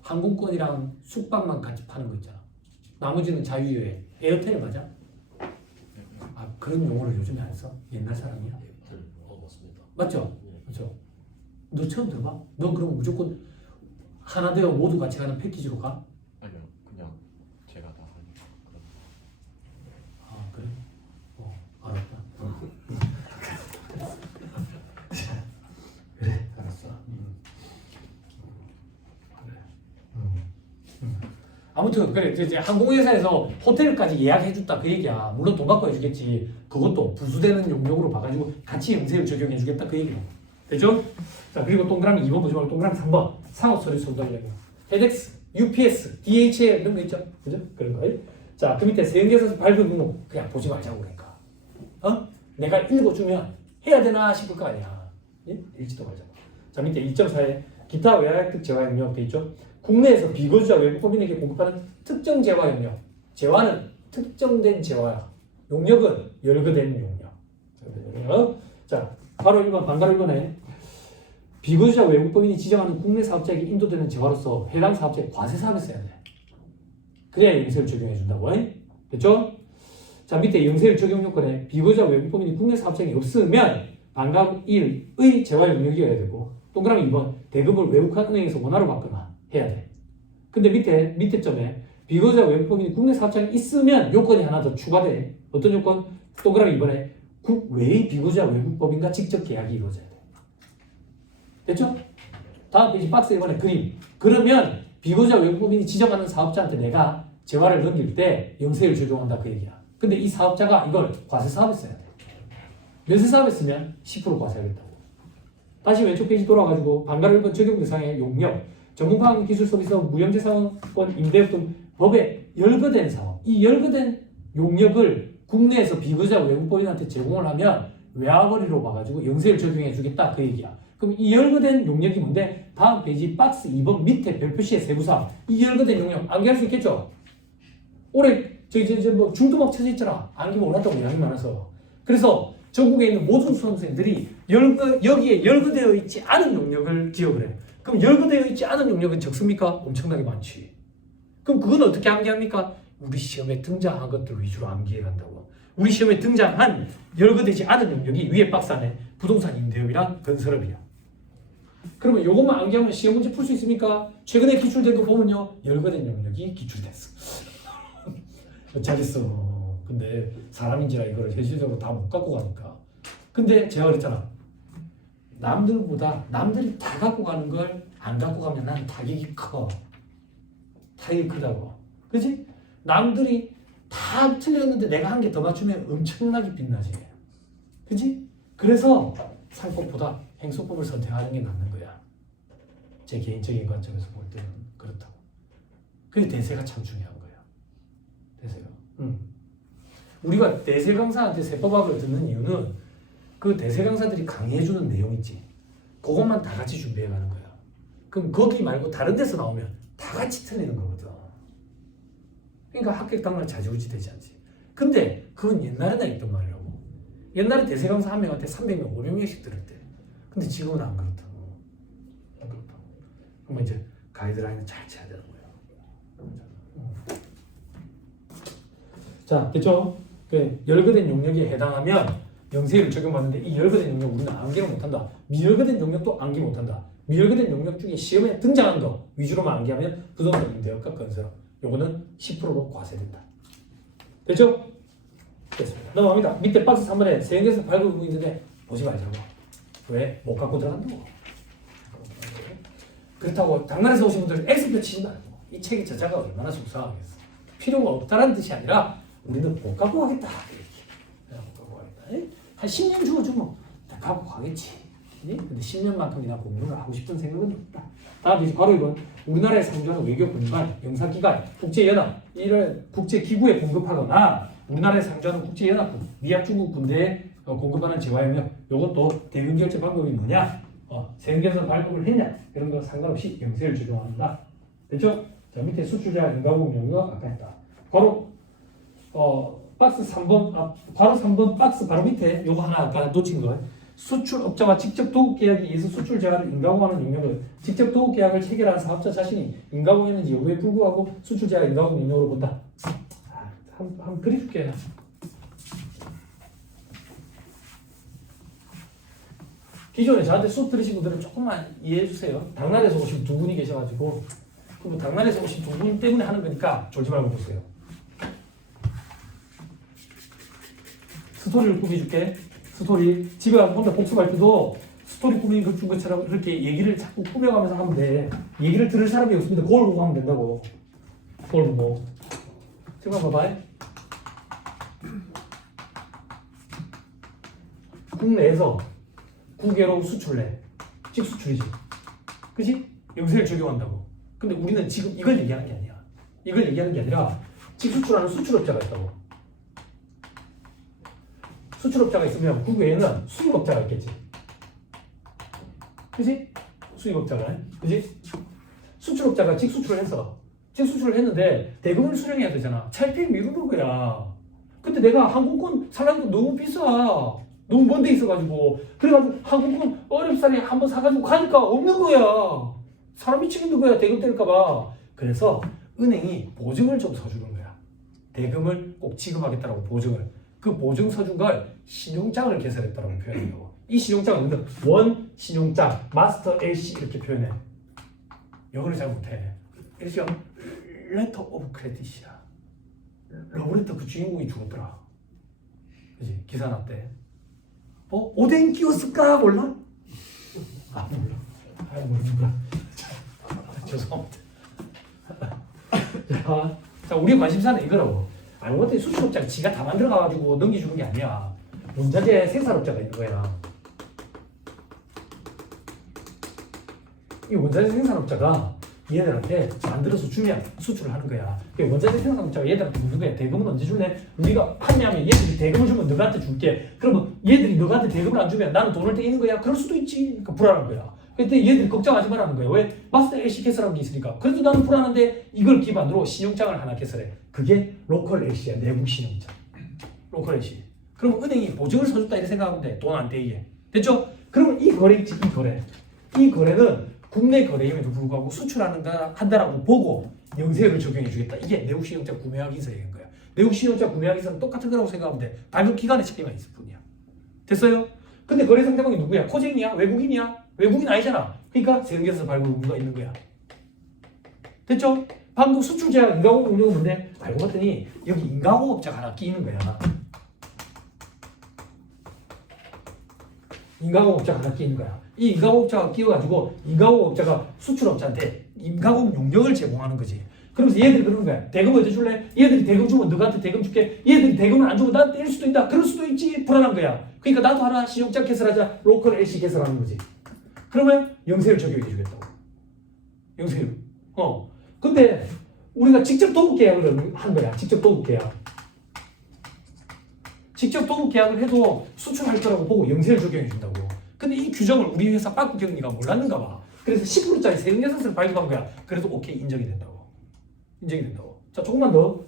항공권이랑 숙박만 같이 파는 거 있잖아. 나머지는 자유여행. 에어텔 맞아? 아 그런 용어를 요즘에 안 써? 옛날 사람이야? 맞습니다. 맞죠? 그렇죠. 너 처음 들어봐? 너 그럼 무조건 하나 되어 모두 같이 가는 패키지로 가? 아니요, 그냥 제가 다 하니까. 아 그래? 알았다. 그래, 알았어. 그래. 아무튼 그래 이제 항공회사에서 호텔까지 예약해줬다 그 얘기야. 물론 돈 받고 해주겠지. 그것도 부수되는 용역으로 봐가지고 같이 영세를 적용해주겠다 그 얘기야. 되죠? 자 그리고 동그라미 2번 보지 말고 동그라미 3번 상업서류 손달력이야. 헤덱스, UPS, DHL 이런 거 있죠? 그죠? 그런 거. 자, 그 밑에 세운계에서 발급 의무 그냥 보지 말자고 그러니까. 내가 읽어주면 해야 되나 싶을 거 아니야. 예? 읽지도 말자고. 자, 밑에 2.4에 기타 외화획득 재화 영역 돼 있죠? 국내에서 비거주자 외국법인에게 공급하는 특정 재화 영역. 재화는 특정된 재화야. 용역은 열거된 용역. 자, 바로 1번 반가로 1번에 비거주자 외국법인이 지정하는 국내 사업자에게 인도되는 재화로서 해당 사업자의 과세 사업을 써야 돼. 그래야 영세를 적용해 준다고. 됐죠? 자, 밑에 영세를 적용 요건에 비거주자 외국법인이 국내 사업자에게 없으면 반가 1의 재화 용역이어야 되고 동그라미 2번 대금을 외국한 은행에서 원화로 받거나 해야 돼. 근데 밑에 점에 비거주자 외국법인이 국내 사업장에 있으면 요건이 하나 더 추가돼. 어떤 요건? 동그라미 2번에 국외의 비거주자 외국법인과 직접 계약이 이루어져야 돼. 됐죠? 다음 페이지 박스 1번에 그림. 그러면 비거주자 외국법인이 지정하는 사업자한테 내가 재화를 넘길 때 영세를 적용한다 그 얘기야. 근데 이 사업자가 이걸 과세 사업에 써야 돼. 면세 사업에 쓰면 10% 과세하겠다고. 다시 왼쪽 페이지 돌아가지고 반가로 1번 적용 대상의 용역, 전문가학 기술 서비스업, 무형재산권, 임대업 등 법에 열거된 사업. 이 열거된 용역을 국내에서 비거주자 외국법인한테 제공을 하면 외화거리로 봐가지고 영세를 적용해 주겠다 그 얘기야. 그럼 이 열거된 용역이 뭔데? 다음 페이지 박스 2번 밑에 별표시의 세부사항. 이 열거된 용역 암기할 수 있겠죠? 올해 뭐 중도막 쳐져 있잖아. 암기가 올랐다고 양이 많아서. 그래서 전국에 있는 모든 수험생들이 여기에 열거되어 있지 않은 용역을 기억을 해. 그럼 열거되어 있지 않은 용역은 적습니까? 엄청나게 많지. 그럼 그건 어떻게 암기합니까? 우리 시험에 등장한 것들 위주로 암기해 간다고. 우리 시험에 등장한 열거되지 않은 용역이 위에 박스 안에 부동산 임대업이랑 건설업이야. 그러면 이것만 암기하면 시험 문제 풀 수 있습니까? 최근에 기출된 거 보면요. 열거된 용역이 기출됐어. 잘했어. 근데 사람인지라 이거를 현실적으로 다 못 갖고 가니까. 근데 제가 그랬잖아. 남들이 다 갖고 가는 걸 안 갖고 가면 난 타격이 커. 타격이 크다고. 그치? 남들이 다 틀렸는데 내가 한 개 더 맞추면 엄청나게 빛나지. 그치? 그래서 상법보다 행소법을 선택하는 게 낫는 거야. 제 개인적인 관점에서 볼 때는 그렇다고. 그게 대세가 참 중요한 거야. 대세가. 우리가 대세 강사한테 세법학을 듣는 이유는 그 대세 강사들이 강의해주는 내용 있지. 그것만 다 같이 준비해가는 거야. 그럼 거기 말고 다른 데서 나오면 다 같이 틀리는 거거든. 그러니까 합격 당날 자지우지 되지 않지. 근데 그건 옛날에나 있던 말이라고. 옛날에 대세 강사 한 명한테 300명, 500명씩 들을 때. 근데 지금은 안 그렇다고. 안 그렇다고. 그러면 이제 가이드라인을 잘 쳐야 되는 거야. 자, 됐죠? 그 열거된 용역에 해당하면 영세율 적용받는데 이 열거된 용역 우리는 암기를 못한다. 미열거된 용역도 암기 못한다. 미열거된 용역 중에 시험에 등장한 거 위주로만 암기하면 부동산 임대업과 건설 요거는 10%로 과세된다. 됐죠? 됐습니다. 넘어갑니다. 밑에 박스 3번에 세형에서 발급하고 있는데 보지 말자고. 왜? 못 갖고 들어간다고. 그렇다고 당나라에서 오신 분들은 X표 치지 말고 이 책의 저자가 얼마나 속상하겠어. 필요가 없다는 뜻이 아니라 우리는 못 갖고 가겠다. 못 갖고 가겠다. 한 10년 주어주면 다 갖고 가겠지. 근데 10년만큼이나 공부를 하고 싶은 생각은 없다. 다음 이제 바로 이건 우리나라에 상주하는 외교공간, 영사기관, 국제연합, 이런 국제기구에 공급하거나 우리나라에 상주하는 국제연합군, 미합 중국 군대에 공급하는 재화용역 요것도 대금 결제 방법이 뭐냐? 세금계산 발급을 했냐? 이런 거 상관없이 영세를 적용한다. 됐죠? 자 밑에 수출자 인가공용과 아까 했다. 바로 박스 3번 바로 3번 박스 바로 밑에 요거 하나 아까 놓친 거 수출업자와 직접 도급 계약에 의해서 수출 재화를 인가공하는 용역을 직접 도급 계약을 체결한 사업자 자신이 인가공했는지 여부에 불구하고 수출 재화 인가공 용역으로 본다. 한번 그려줄게요. 기존에 저한테 수업 들으신 분들은 조금만 이해해 주세요. 당나라에서 오신 두 분이 계셔가지고 그 당나라에서 오신 두 분 때문에 하는 거니까 졸지 말고 보세요. 스토리를 꾸며줄게. 스토리. 집에 가서 혼자 복습할 때도 스토리 꾸미는 것처럼 그렇게 얘기를 자꾸 꾸며가면서 하면 돼. 얘기를 들을 사람이 없으면 거울 보고 하면 된다고. 거울 보고. 지금 한번 봐봐요. 국내에서 국외로 수출해. 직수출이지. 그치? 영세를 적용한다고. 근데 우리는 지금 이걸 얘기하는 게 아니야. 이걸 얘기하는 게 아니라 직수출하는 수출업자가 있다고. 수출업자가 있으면 국외에는 수입업자가 있겠지. 그치? 수입업자가. 그치? 수출업자가 직수출을 했어. 직수출을 했는데 대금을 수령해야 되잖아. 차입비를 미루는 거야. 근데 내가 항공권 살라니까 너무 비싸. 너무 먼 데 있어가지고. 그래가지고 항공권 어렵사리 한번 사가지고 가니까 없는 거야. 사람 미치겠는 거야. 대금 뗄까봐. 그래서 은행이 보증을 좀 서주는 거야. 대금을 꼭 지급하겠다라고 보증을. 그 보증 서준 걸 신용장을 개설했다라고 표현해요. 이 신용장은 원 신용장, 마스터 LC 이렇게 표현해. 영어를 잘 못해. LC가 레터 오브 크레딧이야. 러브레터 그 주인공이 죽었더라. 그지? 기사 났대. 오뎅 끼웠을까? 몰라? 몰라. 모르는구나. 죄송합니다. 자, 우리 관심사는 이거라고. 알고 봤더니 수출업자가 지가 다 만들어가지고 넘겨주는 게 아니야. 원자재 생산업자가 있는 거야. 이 원자재 생산업자가 얘들한테 만들어서 주면 수출을 하는 거야. 원자재 생산업자가 얘들한테 묻는 거야. 대금은 언제 줄래? 우리가 판매하면 얘들이 대금을 주면 너한테 줄게. 그러면 얘들이 너한테 대금을 안 주면 나는 돈을 떼이는 거야. 그럴 수도 있지. 그러니까 불안한 거야. 그때 얘들이 걱정하지 말라는 거야. 왜? 마스터 LC 개설한 게 있으니까. 그래도 나는 불안한데 이걸 기반으로 신용장을 하나 개설해. 그게 로컬 LC야. 내국 신용장. 로컬 LC. 그럼 은행이 보증을 서줬다 이렇게 생각하면 돼. 돈 안 떼이게. 됐죠? 그러면 이 거래 있지. 이 거래. 이 거래는 국내 거래임에도 불구하고 한다라고 보고 영세율을 적용해 주겠다. 이게 내국 신용장 구매하기 기사인 거야. 내국 신용장 구매하기 기사는 똑같은 거라고 생각하면 돼. 발급 기간의 차이만 있을 뿐이야. 됐어요? 근데 거래 상대방이 누구야? 코쟁이야? 외국인이야? 외국인 아니잖아. 그러니까 세금계에서 발급 의무가 있는 거야. 됐죠? 방금 수출 제약 인가공업 운영은 뭔데? 알고 봤더니 여기 인가공업자가 하나 끼는 거야. 인가공업자가 하나 끼는 거야. 이 인가공업자가 끼워가지고 인가공업자가 수출업자한테 인가공 용역을 제공하는 거지. 그러면서 얘들이 그러는 거야. 대금 어디 줄래? 얘들이 대금 주면 너한테 대금 줄게. 얘들이 대금을 안 주면 나 뗄 수도 있다. 그럴 수도 있지. 불안한 거야. 그러니까 나도 하나 신용장 개설하자. 로컬 LC 개설하는 거지. 그러면 영세율 적용해 주겠다고. 영세율. 근데 우리가 직접 도급 계약을 한 거야. 직접 도급 계약. 직접 도급 계약을 해도 수출할 거라고 보고 영세율 적용해 준다고. 근데 이 규정을 우리 회사 빠꾸 경리가 몰랐는가 봐. 그래서 10%짜리 세금계산서를 발급한 거야. 그래도 오케이 인정이 된다고. 인정이 된다고. 자, 조금만 더.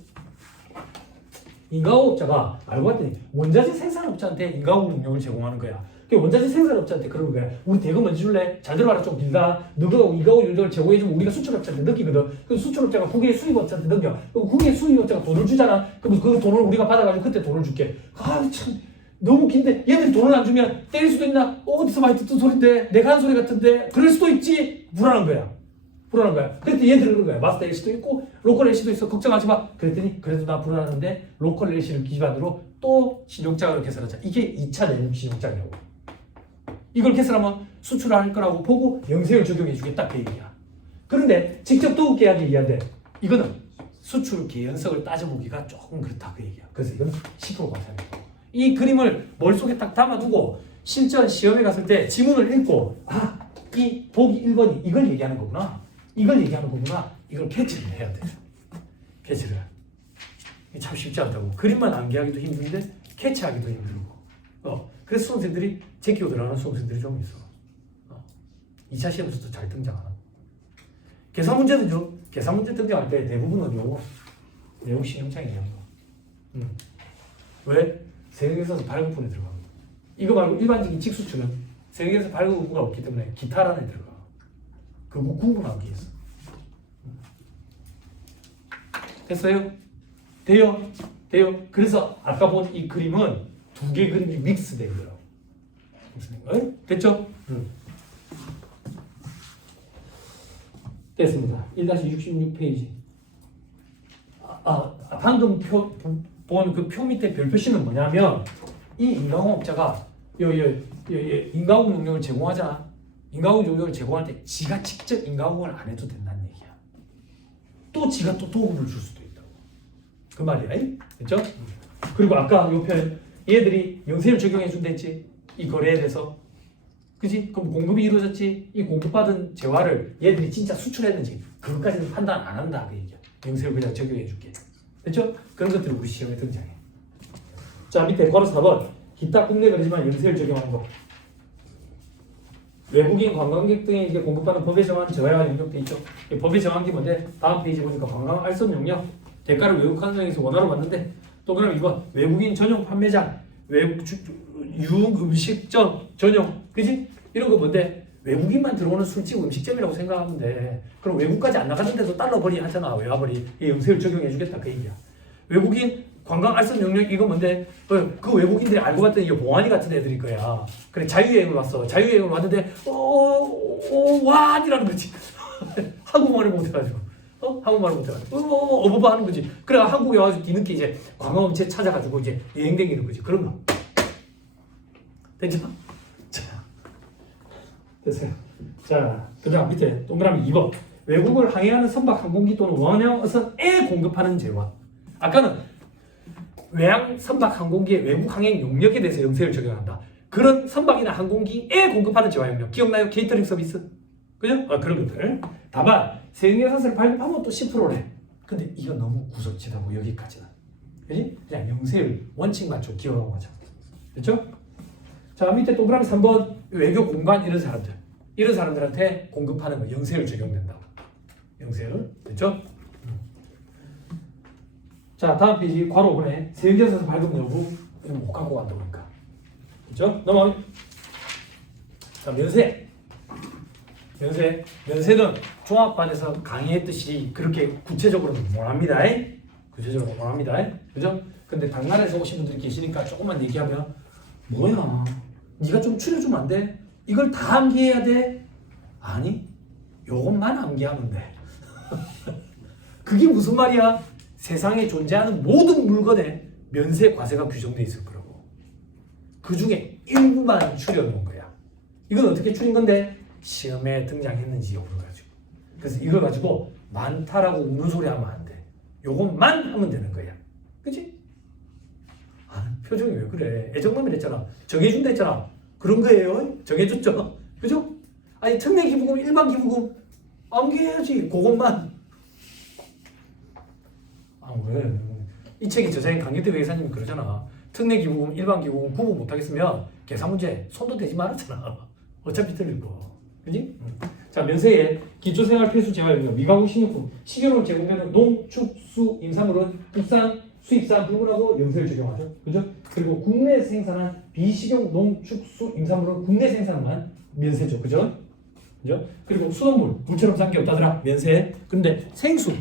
인가공업자가 알고 봤더니 원자재 생산업자한테 인가공 용역을 제공하는 거야. 원자재 생산업자한테 그러는 거야. 우리 대금 먼저 줄래? 잘 들어봐라. 좀 길다. 너가 인가공 용역을 제공해주면 우리가 수출업자한테 넘기거든. 그럼 수출업자가 국외 수입업자한테 넘겨. 그럼 국외 수입업자가 돈을 주잖아. 그럼 그 돈을 우리가 받아가지고 그때 돈을 줄게. 참 너무 긴데 얘들이 돈을 안 주면 때릴 수도 있나? 어디서 많이 듣던 소린데 내가 한 소리 같은데 그럴 수도 있지. 불안한 거야. 불안한 거야. 그랬더니 얘들은 그런 거야. 마스터 LC도 있고 로컬 LC도 있어. 걱정하지 마. 그랬더니 그래도 나 불안한데 로컬 LC를 기반으로 또 신용장을 개설하자. 이게 2차 내국 신용장이라고. 이걸 개설하면 수출할 거라고 보고 영세율 적용해 주겠다 그 얘기야. 그런데 직접 도급 계약에 의한데 이거는 수출 개연성을 따져보기가 조금 그렇다 그 얘기야. 그래서 이건 10% 과세입니다. 이 그림을 머릿속에 딱 담아두고 실전 시험에 갔을 때 지문을 읽고 이 보기 1번이 이걸 얘기하는 거구나. 이걸 얘기하는 거구나. 이걸 캐치를 해야 돼. 캐치를. 이게 참 쉽지 않다고. 그림만 암기하기도 힘든데 캐치하기도 힘들고. 그래서 수험생들이 제끼고 들어가는 수험생들이 좀 있어. 2차 시험에서도 잘 등장하는. 계산 문제는요. 계산 문제 등장할 때 대부분은 요거 내용 신용장이에요. 왜? 세금계산서 발급분에 들어가. 이거 말고 일반적인 직수출은 세금계산서 발급 의무가 없기 때문에 기타란에 들어가. 그거 구분하기 위해서. 됐어요? 돼요? 그래서 아까 본 이 그림은 두 개 그림이 믹스된 거라고. 됐죠? 됐습니다. 1-66페이지. 방금 본 그 표 밑에 별표시는 뭐냐면 이 인가공업자가 인가공 용역을 제공하잖아. 인가공 용역을 제공할 때 지가 직접 인가공을 안 해도 된다는 얘기야. 또 지가 또 도움을 줄 수도 있다고. 그 말이야. 됐죠? 그리고 아까 요 편 얘들이 영세율 적용해 준다 했지. 이 거래에 대해서. 그지? 그럼 공급이 이루어졌지. 이 공급받은 재화를 얘들이 진짜 수출했는지 그것까지는 판단 안 한다 그 얘기야. 영세율 그냥 적용해 줄게. 됐죠? 그런 것들이 우리 시험에 등장해. 자, 밑에 걸어 4번. 기타 국내 거래지만 영세율 적용하는 거. 외국인 관광객 등에게 공급받는 법에 정한 재화와 용역돼 있죠. 이 법에 정한 게 뭔데? 다음 페이지 보니까 관광 알선 용역 대가를 외국 환경에서 원화로 받는데 동그라미 2번 외국인 전용 판매장, 유흥음식점 전용, 그지? 이런 거 뭔데? 외국인만 들어오는 술집 음식점이라고 생각하면 돼. 그럼 외국까지 안 나가는데도 달러벌이 하잖아. 외화벌이. 이 영세를 적용해 주겠다 그 얘기야. 외국인 관광 알선 명령 이거 뭔데? 그 외국인들이 알고 봤더니 이게 봉환이 같은 애들일 거야. 그래 자유여행을 왔어. 자유여행을 왔는데 와이라는 거지. 한국말을 못해가지고. 한국말을 못해가지고 어버버 하는 거지. 그래 한국에 와서 뒤늦게 이제 관광업체 찾아가지고 이제 여행 다니는 거지. 그런 거. 됐죠? 자, 됐어요. 자, 그다음 밑에 동그라미 2번 외국을 항해하는 선박 항공기 또는 원형 어선에 공급하는 재화. 아까는 외항 선박 항공기의 외국 항행 용역에 대해서 영세를 적용한다. 그런 선박이나 항공기에 공급하는 재화 용역 기억나요? 케이터링 서비스. 그죠? 그런 것들. 다만 세계사슬을 발급하면 또 10%래. 근데 이거 너무 구석지다고 여기까지는. 그지? 그냥 영세를 원칙만 좀 기억하고 가자. 됐죠? 자 밑에 동그라미 3번 외교 공간 이런 사람들. 이런 사람들한테 공급하는 거 영세를 적용된다고. 영세를. 됐죠? 자 다음 페이지 괄호 5번에 세계사슬 발급 여부 이거 못 갖고 간다 보니까. 됐죠? 넘어가. 자 면세. 면세는 종합반에서 강의했듯이 그렇게 구체적으로는 못 합니다. 구체적으로 못 합니다. 그죠? 근데 당나라에서 오신 분들이 계시니까 조금만 얘기하면 뭐야? 네가 좀 추려주면 안 돼? 이걸 다 암기해야 돼? 아니, 요것만 암기하면 돼. 그게 무슨 말이야? 세상에 존재하는 모든 물건에 면세, 과세가 규정돼 있을 거라고. 그 중에 일부만 추려놓은 거야. 이건 어떻게 추린 건데? 시험에 등장했는지 여부를 가지고. 그래서 이걸 가지고 많다라고 우는 소리 하면 안 돼. 요것만 하면 되는 거야. 그치? 표정이 왜 그래? 애정남이 했잖아. 정해준다 했잖아. 그런 거예요. 정해줬죠. 그죠? 아니 특례 기부금, 일반 기부금 암기해야지. 그것만. 왜? 이 책이 저자인 강기태 회사님이 그러잖아. 특례 기부금, 일반 기부금 구분 못하겠으면 계산 문제 손도 대지 말았잖아. 어차피 틀릴 거. 그지? 자, 면세에 기초생활 필수 재활용료, 미가공 식료품, 식료를 제공되는 농, 축, 수, 임산물은 국산, 수입산 불문하고 영세를 적용하죠. 그죠? 그리고 국내 생산한 비식용 농, 축, 수, 임산물은 국내 생산만 면세죠. 그죠? 그죠? 그리고 수돗물, 물처럼 산 게 없다더라. 면세. 근데 생수,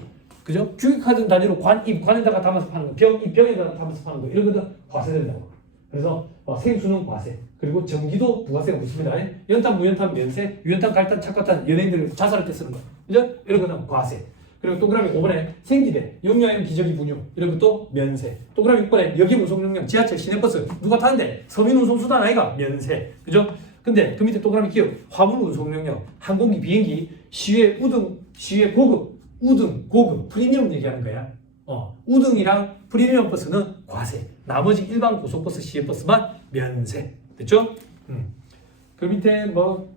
그죠? 규격화된 단위로 관에다가 담아서 파는 거, 병에다가 담아서 파는 거, 이런 것도 과세된다고. 그래서 생수는 과세. 그리고 전기도 부가세가 붙습니다. 연탄, 무연탄, 면세, 유연탄, 갈탄, 착화탄, 연예인들 자살할 때 쓰는 거. 그죠? 이런 거는 과세. 그리고 동그라미 5번에 생기대, 용량형 기저귀 분유 이런 것도 면세. 동그라미 6번에 여기 운송용량, 지하철, 시내버스 누가 타는데? 서민운송수단 아이가? 면세. 그죠? 근데 그 밑에 동그라미 기억, 화물 운송용량, 항공기, 비행기, 시외 우등, 시외 고급, 우등, 고급, 프리미엄 얘기하는 거야. 우등이랑 프리미엄 버스는 과세. 나머지 일반 고속버스, 시외버스만 면세. 됐죠? 그 밑에 뭐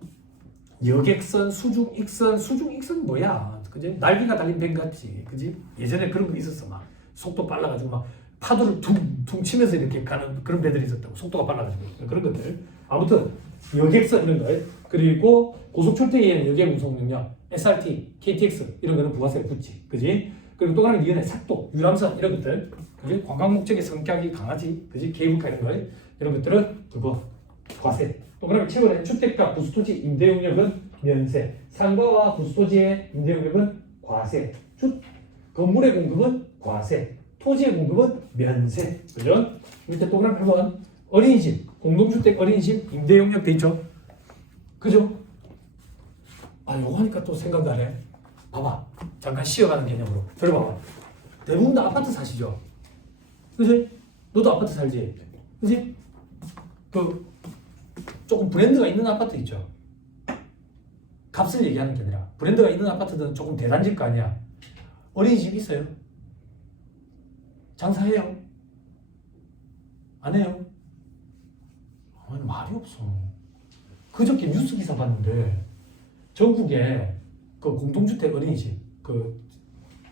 여객선, 수중익선, 수중익선 뭐야? 그지? 날개가 달린 배 같지, 그지? 예전에 그런 거 있었어. 막 속도 빨라가지고 막 파도를 퉁퉁 치면서 이렇게 가는 그런 배들이 있었다고. 속도가 빨라가지고 그런 것들. 아무튼 여객선 이런 거. 그리고 고속철도에는 여객 운송 능력, SRT, KTX 이런 거는 부가세가 붙지, 그지? 그리고 또 하나는 이번에 삭도, 유람선 이런 것들. 그지? 관광 목적의 성격이 강하지, 그지? 케이블카 이런 거 이런 것들은 그거 과세. 또 그러면 최근에 주택가 부수토지 임대용역은 면세, 상가와 부수토지의 임대용역은 과세, 건물의 공급은 과세, 토지의 공급은 면세. 그죠? 밑에 또 그러면 한번 어린이집, 공동주택 어린이집 임대용역 돼 있죠? 그죠? 요거 하니까 또 생각나네. 봐봐. 잠깐 쉬어가는 개념으로. 들어봐봐. 대부분 다 아파트 사시죠? 그지? 너도 아파트 살지? 그지? 조금 브랜드가 있는 아파트 있죠? 값을 얘기하는 게 아니라 브랜드가 있는 아파트는 조금 대단지일 거 아니야. 어린이집 있어요? 장사해요? 안 해요? 아니, 말이 없어. 그저께 뉴스 기사 봤는데 전국에 그 공동주택 어린이집 그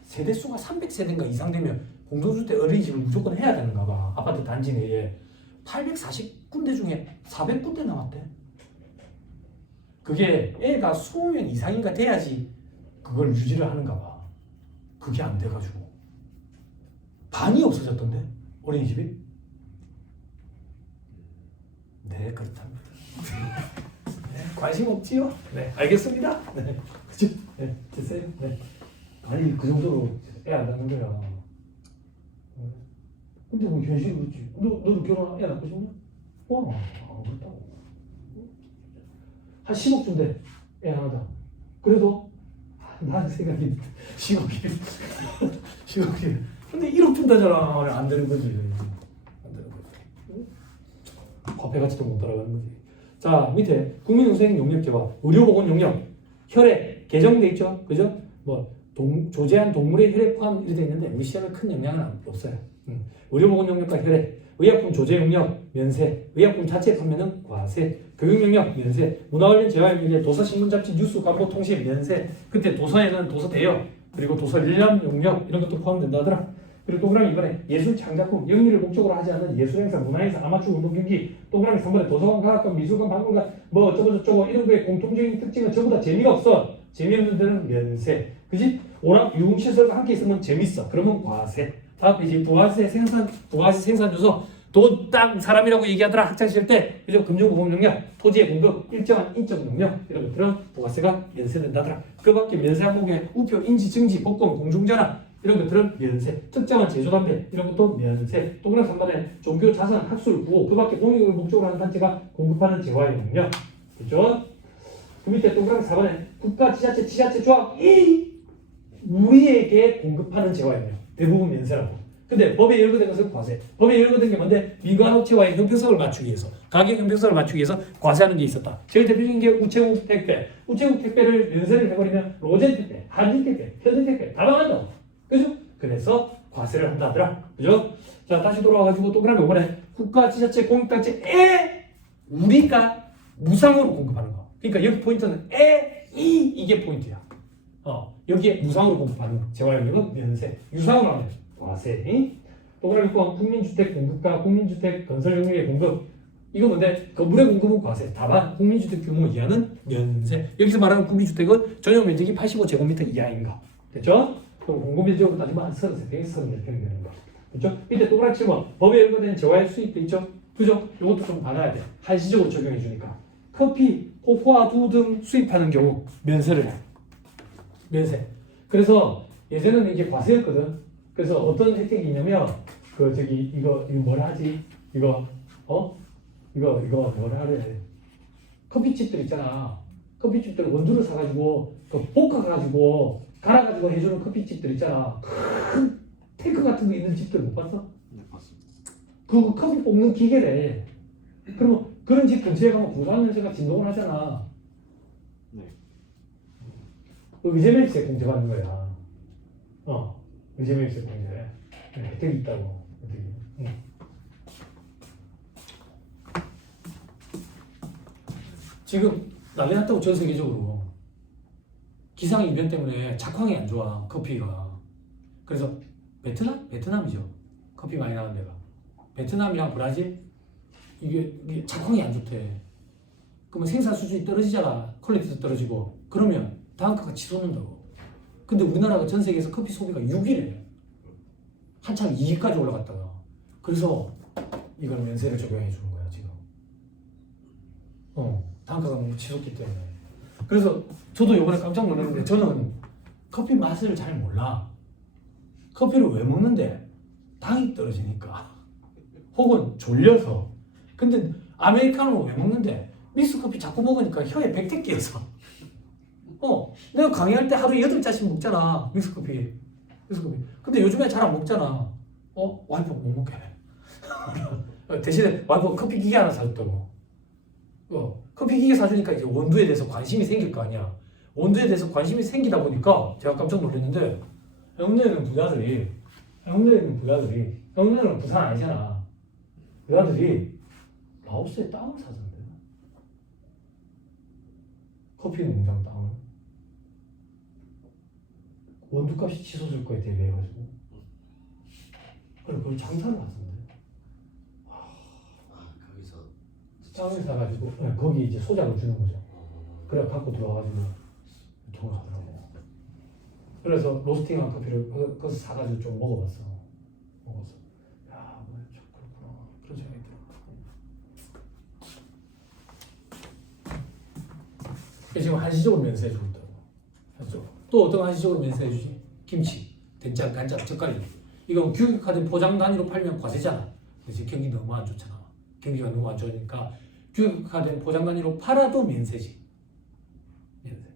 세대수가 300세대인가 이상 되면 공동주택 어린이집을 무조건 해야 되는가 봐. 아파트 단지 내에 840군데 중에 400군데 남았대. 그게 애가 20명 이상인가 돼야지 그걸 유지를 하는가 봐. 그게 안 돼가지고 반이 없어졌던데 어린이집이? 네, 그렇답니다. 네, 관심 없지요? 네, 알겠습니다. 네, 그죠? 네, 됐어요? 네. 아니, 그 정도로 애 안 낳는 거야. 근데 뭐 현실이 그렇지. 너도 결혼 애 낳고 싶냐? 안 그렇다고. 한 10억 준대, 애 하나다. 그래도 나는 생각이 10억이 10억이 근데 1억 준다잖아. 안 되는 거지. 안 되는 거지. 화폐가치도 못 따라가는 거지. 자, 밑에 국민후생 용역제와 의료보건 용역 혈액 개정돼 있죠. 그죠? 뭐 조제한 동물의 혈액 포함 이렇게 돼 있는데 우리 시험에 큰 영향은 없어요. 의료보건 용역과 혈액, 의약품 조제 용역 면세, 의약품 자체 판매는 과세, 교육 용역 면세, 문화 관련 재화 용역, 도서 신문 잡지 뉴스 광고 통신 면세. 그때 도서에는 도서 대여 그리고 도서 일람 용역 이런 것도 포함된다 하더라. 그리고 동그라미 이번에 예술 창작품 영리를 목적으로 하지 않는 예술 행사, 문화 행사, 아마추어 운동 경기. 동그라미 3번에 도서관, 과학관, 미술관, 박물관 뭐 어쩌고 저쩌고 이런 거에 공통적인 특징은 전부 다 재미가 없어. 재미없는 데는 면세. 그지? 오락 유흥시설과 함께 있으면 재밌어. 그러면 과세. 다음 이제 부가세 생산 주소. 돈, 땅, 사람이라고 얘기하더라 학창시절 때. 그죠? 금융보험 용역, 토지의 공급, 일정한 인적 용역 이런 것들은 부가세가 면세된다더라. 그 밖에 면세 항목에 우표, 인지, 증지, 복권, 공중전화 이런 것들은 면세. 특정한 제조담배 이런 것도 면세. 동그라미 3번에 종교, 자산, 학술, 구호 그 밖에 공익을 목적으로 하는 단체가 공급하는 재화 용역. 그죠? 그 밑에 동그라미 4번에 국가, 지자체, 지자체 조합이 우리에게 공급하는 재화 용역. 대부분 면세라고. 근데 법에 열거된 것은 과세. 법에 열거된 게 뭔데? 민간 업체와의 형평성을 맞추기 위해서, 가격 형평성을 맞추기 위해서 과세하는 게 있었다. 제일 대표적인 게 우체국 택배. 우체국 택배를 면세를 해버리면 로젠 택배, 한진 택배, 현진 택배 다 망한다. 그죠? 그래서 과세를 한다 하더라. 그죠? 자, 다시 돌아와가지고 동그라미 5번에 국가, 지자체, 공익단체에 우리가 무상으로 공급하는 거. 그러니까 여기 포인트는 이게 포인트야. 여기에 무상으로 공급하는 재활용역은 면세, 유상으로 하는 과세. 동그라미 6번 국민주택 공급과 국민주택 건설 용역의 공급. 이거 뭔데? 건물의 공급은 과세. 다만 국민주택 규모 이하는 면세. 여기서 말하는 국민주택은 전용 면적이 85제곱미터 이하인가. 됐죠? 그럼 공급면적으로 따지면 한 33평, 34평 되는 거. 그렇죠? 밑에 동그라미 7번 법에 열거된 재화의 수입도 있죠? 그죠? 이것도 좀 받아야 돼. 한시적으로 적용해 주니까. 커피, 코코아, 두 등 수입하는 경우 면세를 해. 면세. 그래서 예전에는 이게 과세였거든. 그래서 어떤 혜택이 있냐면 이거 뭐라 하지? 이거 뭐라 하래? 커피집들 있잖아. 커피집들 원두를 사가지고 볶아가지고 갈아가지고 해주는 커피집들 있잖아. 큰 탱크 같은 거 있는 집들 못 봤어? 네, 봤습니다. 그 커피 볶는 기계래. 그러면 그런 집 근처에 가면 부산 냄새가 진동을 하잖아. 네. 의제매입세 공제받는 거야. 의제매입세 공제. 혜택이 있다고. 혜택이. 지금 난리 났다고 전 세계적으로. 기상 이변 때문에 작황이 안 좋아 커피가. 그래서 베트남이죠. 커피 많이 나는 데가. 베트남이랑 브라질 이게 작황이 안 좋대. 그러면 생산 수준이 떨어지잖아. 퀄리티도 떨어지고. 그러면 단가가 치솟는다고. 근데 우리나라가 전 세계에서 커피 소비가 6위래. 한참 2위까지 올라갔다가. 그래서 이걸 면세를 적용해 주는 거야 지금. 단가가 너무 치솟기 때문에. 그래서 저도 이번에 깜짝 놀랐는데 저는 커피 맛을 잘 몰라. 커피를 왜 먹는데? 당이 떨어지니까. 혹은 졸려서. 근데 아메리카노 왜 먹는데? 믹스커피 자꾸 먹으니까 혀에 백태 끼어서. 내가 강의할 때 하루에 8잔씩 먹잖아. 믹스커피. 근데 요즘에 잘 안 먹잖아. 와이프가 못 먹게 해. 대신에 와이프가 커피 기계 하나 사줬다고. 커피 기계 사주니까 이제 원두에 대해서 관심이 생길 거 아니야. 원두에 대해서 관심이 생기다 보니까 제가 깜짝 놀랐는데 형네는 부자들이 형네는 부산 아니잖아. 부자들이 라오스에 땅을 사던데. 커피 농장 땅을. 원두값이 치솟을 거에 대비해가지고. 그래 그걸 장사를 하던데. 거기서 땅을 사가지고 거기 이제 소작을 주는 거죠. 그래 갖고 들어와가지고 돈을 하더라고. 그래서 로스팅한 커피를 거기서 사가지고 좀 먹어봤어. 야, 지금 한시적으로 면세해주고 있다고. 한시적으로. 또 어떤 한시적으로 면세해주지? 김치, 된장, 간장, 젓갈이. 이거 규격화된 포장 단위로 팔면 과세잖아. 그래서 경기 너무 안 좋잖아. 경기가 너무 안 좋으니까 규격화된 포장 단위로 팔아도 면세지. 면세.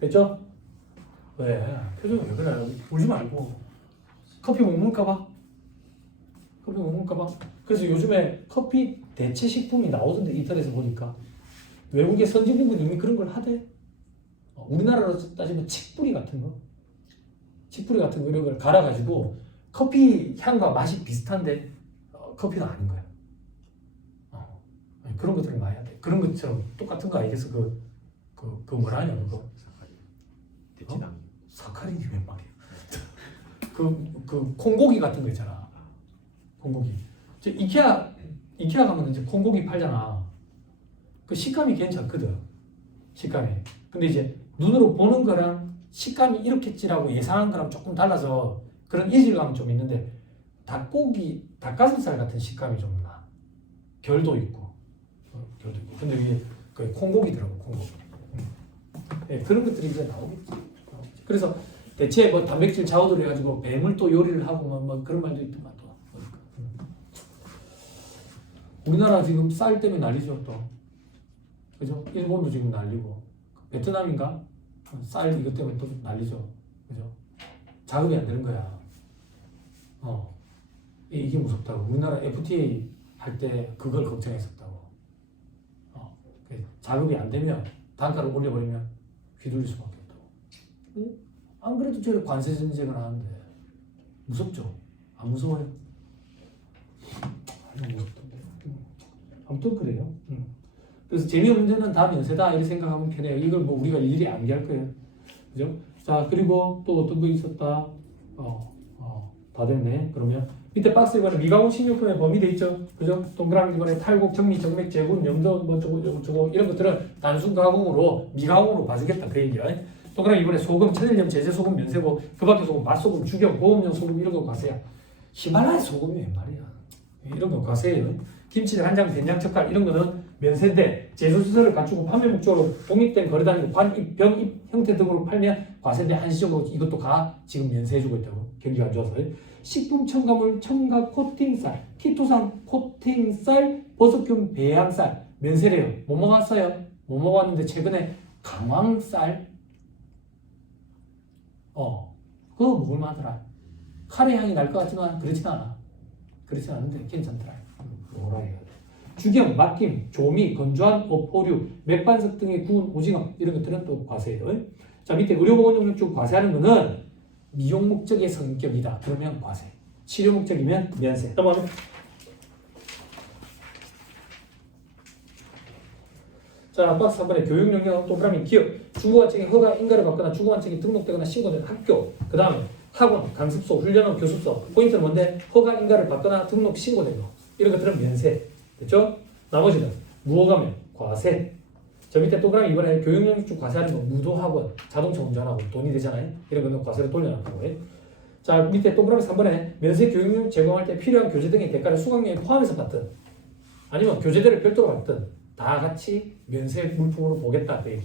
됐죠? 왜? 표정이 왜 그래? 울지 말고. 커피 못 먹을까봐? 커피 못 먹을까봐? 그래서 요즘에 커피 대체 식품이 나오던데 인터넷에 보니까 외국의 선진국은 이미 그런 걸 하대. 우리나라로 따지면 칡뿌리 같은 거, 칡뿌리 같은 거 이런 걸 갈아가지고 커피 향과 맛이 비슷한데 커피는 아닌 거야. 아니, 그런 것들을 많이 하대. 그런 것처럼 똑같은 거 알겠어? 그 뭐라 하냐 그거? 대체당. 사카린이 웬 말이야? 그 콩고기 같은 거 있잖아. 콩고기. 저 이케아 가면 이제 콩고기 팔잖아. 그 식감이 괜찮거든. 식감이. 근데 이제 눈으로 보는 거랑 식감이 이렇겠지라고 예상한 거랑 조금 달라서 그런 이질감은 좀 있는데 닭가슴살 같은 식감이 좀 나. 결도 있고. 결도 있고. 근데 이게 그 콩고기더라고, 콩고기. 네, 그런 것들이 이제 나오겠지. 그래서 대체 뭐 단백질 좌우들 해가지고 뱀을 또 요리를 하고 뭐 그런 말도 있더만 또. 우리나라 지금 쌀 때문에 난리죠 또. 그죠? 일본도 지금 난리고 베트남인가? 쌀 이것 때문에 또 난리죠. 그죠? 작업이 안 되는 거야. 이게 무섭다고. 우리나라 FTA 할 때 그걸 걱정했었다고. 작업이 안 되면 단가를 올려버리면 휘둘릴 수밖에 없다고. 안 그래도 저희 관세 정책을 하는데 무섭죠? 안 무서워요? 아주 무섭던데. 아무튼 그래요. 그래서 재미없는 데는 다 면세다 이렇게 생각하면 편해요. 이걸 뭐 우리가 일일이 암기할 거예요. 그죠? 자, 그리고 또 어떤 거 있었다. 다 됐네. 그러면 밑에 박스 이번에 미가공 식료품에 범위돼 있죠. 그죠? 동그라미 이번에 탈곡, 정리, 정맥, 제군, 염도 뭐 저거 이런 것들은 단순 가공으로 미가공으로 봐주겠다 그 얘기야. 동그라미 이번에 소금, 천일염, 제재 소금, 면세고 그밖에 소금, 맛소금, 주경, 보험용 소금 이런 거 과세야. 히말라야 소금이 웬 말이야. 이런 거 과세예요. 김치, 간장, 된장, 젓갈 이런 거는 면세인데 제조시설을 갖추고 판매 목적으로 독립된 거래 단위로 관입, 병입 형태 등으로 팔면 과세인데 한시적으로 이것도 지금 면세해주고 있다고. 경기가 안 좋아서. 식품 첨가물, 첨가 코팅쌀, 키토산 코팅쌀, 버섯균 배양쌀 면세래요. 뭐 먹었어요? 뭐 먹었는데 최근에 강황쌀 그거 먹을만하더라. 카레 향이 날 것 같지만 그렇진 않아. 그렇진 않은데 괜찮더라. 뭐라 해야 돼. 주경, 맡김, 조미, 건조한 어포류, 맥반석 등의 구운 오징어 이런 것들은 또 과세예요. 자, 밑에 의료보건용역 중 과세하는 거는 미용 목적의 성격이다. 그러면 과세. 치료 목적이면 면세. 넘어가면 자, 박스 3번에 교육용역 동그라미 기업, 중고관청이 허가 인가를 받거나 중고관청이 등록되거나 신고된 학교, 그 다음에 학원, 강습소, 훈련원, 교습소. 포인트는 뭔데? 허가 인가를 받거나 등록 신고된 거. 이런 것들은 면세. 됐죠? 나머지는 무허가면 과세. 저 밑에 동그라미 이번에 교육용역 중 과세하는 거 무도학원, 자동차 운전하고 돈이 되잖아요. 이런 거는 과세로 돌려놨다고 해. 자, 밑에 동그라미 3번에 면세 교육용 제공할 때 필요한 교재 등의 대가를 수강료에 포함해서 받든 아니면 교재들을 별도로 받든 다 같이 면세 물품으로 보겠다 그 얘기.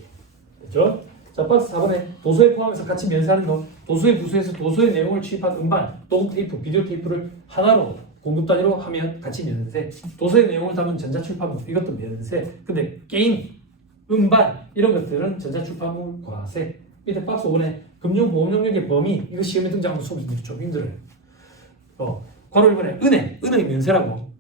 됐죠? 자, 박스 4번에 도서에 포함해서 같이 면세하는 거. 도서의 부서에서 도서의 내용을 취입한 음반, 녹음 테이프, 비디오 테이프를 하나로 공급 단위로 하면 같이 면세. 도서의 내용을 담은 전자출판물 이것도 면세. 근데 게임, 음반 이런 것들은 전자출판물 과세. 밑에 박스 5번에 금융보험용역의 범위 이거 시험에 등장하면 수업이 좀 힘들어요. 괄호 1번에 은행 면세라고.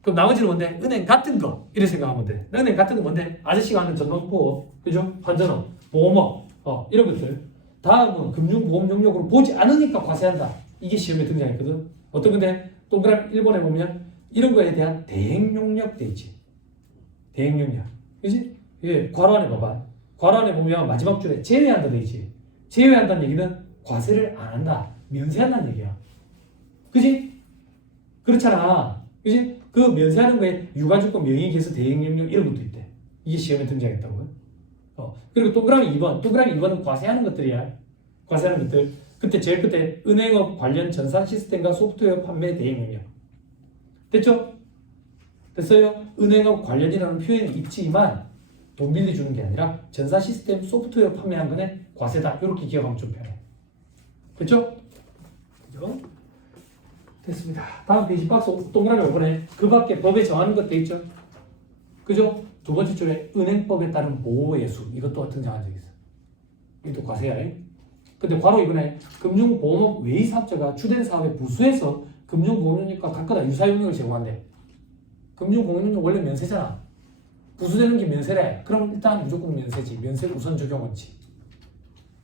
그럼 나머지는 뭔데? 은행 같은 거 이렇게 생각하면 돼. 은행 같은 거 뭔데? 아저씨가 하는 전동포, 그죠? 환전업, 보험업, 이런 것들. 다음은 금융보험용역으로 보지 않으니까 과세한다. 이게 시험에 등장했거든. 어떤 건데? 동그라미 1번에 보면 이런 거에 대한 대행용역 돼 있지. 대행용역. 그지? 예, 괄호 안에 봐봐. 괄호 안에 보면 마지막 줄에 제외한다 돼 있지. 제외한다는 얘기는 과세를 안 한다. 면세한다는 얘기야. 그지? 그렇잖아. 그지? 그 면세하는 거에 유가족권, 명의기에서 대행용역 이런 것도 있대. 이게 시험에 등장했다고요. 그리고 동그라미 2번. 동그라미 2번은 과세하는 것들이야. 과세하는 것들. 그때 제일 끝에 은행업 관련 전산 시스템과 소프트웨어 판매 대행용역. 됐죠? 됐어요? 은행업 관련이라는 표현이 있지만 돈 빌려주는 게 아니라 전산 시스템 소프트웨어 판매한 거네 과세다. 이렇게 기억하면 좀 편해. 그렇죠? 그죠? 됐습니다. 다음 페이지 박스 동그라미 5번에 그 밖에 법에 정하는 것도 있죠. 그죠? 두 번째 줄에 은행법에 따른 보호예수 이것도 등장한 적이 있어. 이것도 과세야. 근데 괄호 이번에 금융보험업 외의사업자가 주된 사업에 부수해서 금융보험료과 각각 유사용역을 제공한대. 금융보험료 원래 면세잖아. 부수되는 게 면세래. 그럼 일단 무조건 면세지. 면세 우선 적용 원칙.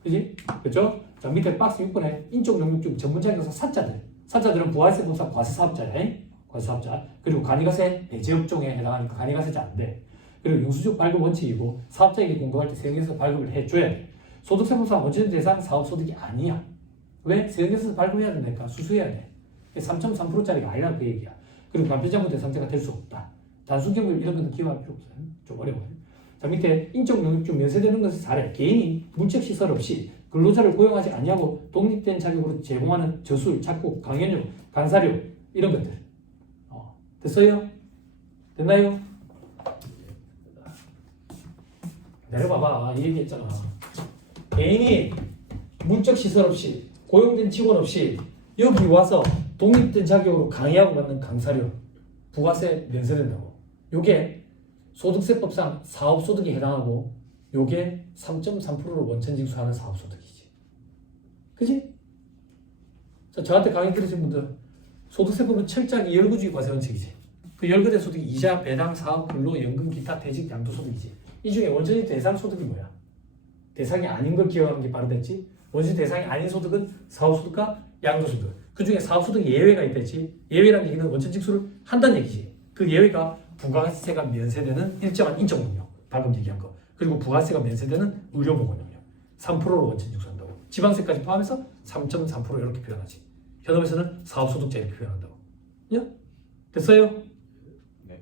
그지? 그렇죠? 자 밑에 박스 6번에 인적 영역중 전문자격사 사자들. 사자들은 부가세 법상 과세사업자야. 과세사업자. 그리고 간이가세 배제업종에 해당하니까 간이가세자 안 돼. 그리고 영수증 발급 원칙이고 사업자에게 공급할 때 세금에서 발급을 해줘야 돼. 소득세법상 원천 대상 사업소득이 아니야. 왜? 세금에서 발급해야 된다니까. 수수해야 돼. 3.3%짜리가 아니라 그 얘기야. 그리고 간편자부 대상자가 될 수 없다. 단순경비 이런 것은 기여할 필요 없어요. 좀 어려워요. 자 밑에 인적 영역 중 면세되는 것의 사례. 개인이 문책 시설 없이 근로자를 고용하지 아니하고 독립된 자격으로 제공하는 저술, 작곡, 강연료, 강사료 이런 것들. 됐어요? 됐나요? 내려봐봐. 이 얘기했잖아. 개인이 문적 시설 없이 고용된 직원 없이 여기 와서 독립된 자격으로 강의하고 받는 강사료 부가세 면세된다고. 요게 소득세법상 사업소득에 해당하고 요게 3.3%로 원천징수하는 사업소득이지. 그지? 자, 저한테 강의 들으신 분들 소득세법은 철저하게 열거주의 과세 원칙이지. 그 열거된 소득이 이자, 배당, 사업, 근로, 연금, 기타, 퇴직, 양도소득이지. 이 중에 원천징수 대상 소득이 뭐야? 대상이 아닌 걸 기억하는 게 바로됐지. 원천 대상이 아닌 소득은 사업소득과 양도소득. 그 중에 사업소득 예외가 있댔지. 예외라는 얘기는 원천징수를 한다는 얘기지. 그 예외가 부가세가 면세되는 일정한 인적 영역. 방금 얘기한 거. 그리고 부가세가 면세되는 의료보건 영역. 3%로 원천징수한다고. 지방세까지 포함해서 3.3% 이렇게 표현하지. 현업에서는 사업소득자 이렇게 표현한다고. 야? 됐어요? 네.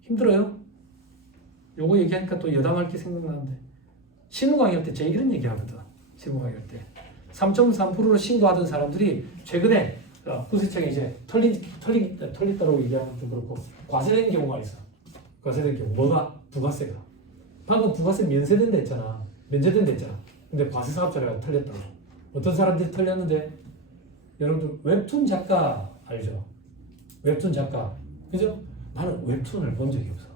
힘들어요? 요거 얘기하니까 또 여담할 게 생각나는데 실무 강의할 때 제가 이런 얘기 하거든. 실무 강의할 때 3.3%로 신고하던 사람들이 최근에 국세청에 이제 털렸다고 얘기하면 좀 그렇고 과세된 경우가 있어. 과세된 경우 뭐가? 부가세가. 방금 부가세 면세된다 했잖아. 면제된다 했잖아. 근데 과세 사업자가 털렸다고. 어떤 사람들이 털렸는데 여러분들 웹툰 작가 알죠? 웹툰 작가. 그죠? 나는 웹툰을 본 적이 없어.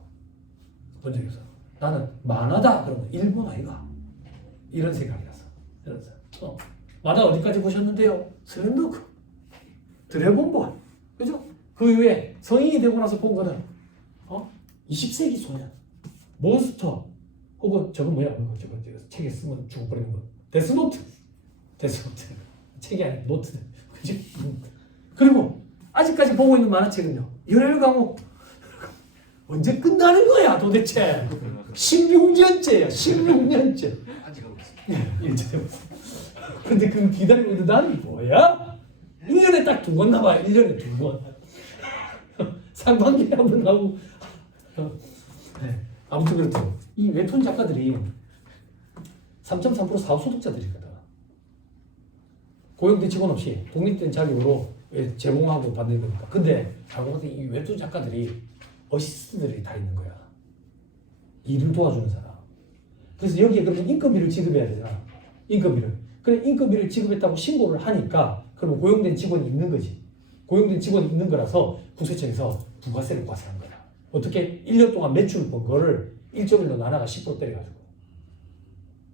본 적이 없어. 나는 만화다 그러면 일본 아이가 이런 생각이 났어. 그래서 만화 어디까지 보셨는데요? 슬램덩크, 드래곤볼, 그죠? 그 이후에 성인이 되고 나서 본 거는 20세기 소년, 몬스터, 혹은 저거 뭐야? 저거 책에 쓰면 죽어버리는 거. 데스노트, 책이 아니라 노트, 그지? 그리고 아직까지 보고 있는 만화책은요. 열혈 강호 언제 끝나는 거야 도대체? 16년째야, 16년째. 아직 하고 있어요. 근데 그걸 기다리고 있는 나는 뭐야? 1년에 딱 2번 나봐. 1년에 2번. 상반기에 한 번 나오고. 네. 아무튼 그렇다고. 이 웹툰 작가들이 3.3% 사업소득자들이거든. 고용된 직원 없이 독립된 자격으로 제공하고 받는 거니까. 근데 알고 보니 이 웹툰 작가들이 어시스트들이 다 있는 거야. 일을 도와주는 사람. 그래서 여기에 그러면 인건비를 지급해야 되잖아. 인건비를. 그래 인건비를 지급했다고 신고를 하니까 그러면 고용된 직원이 있는 거지. 고용된 직원이 있는 거라서 국세청에서 부가세를 과세한 거야. 어떻게 1년 동안 매출 번 거를 1.1로 나눠가 10% 때려가지고.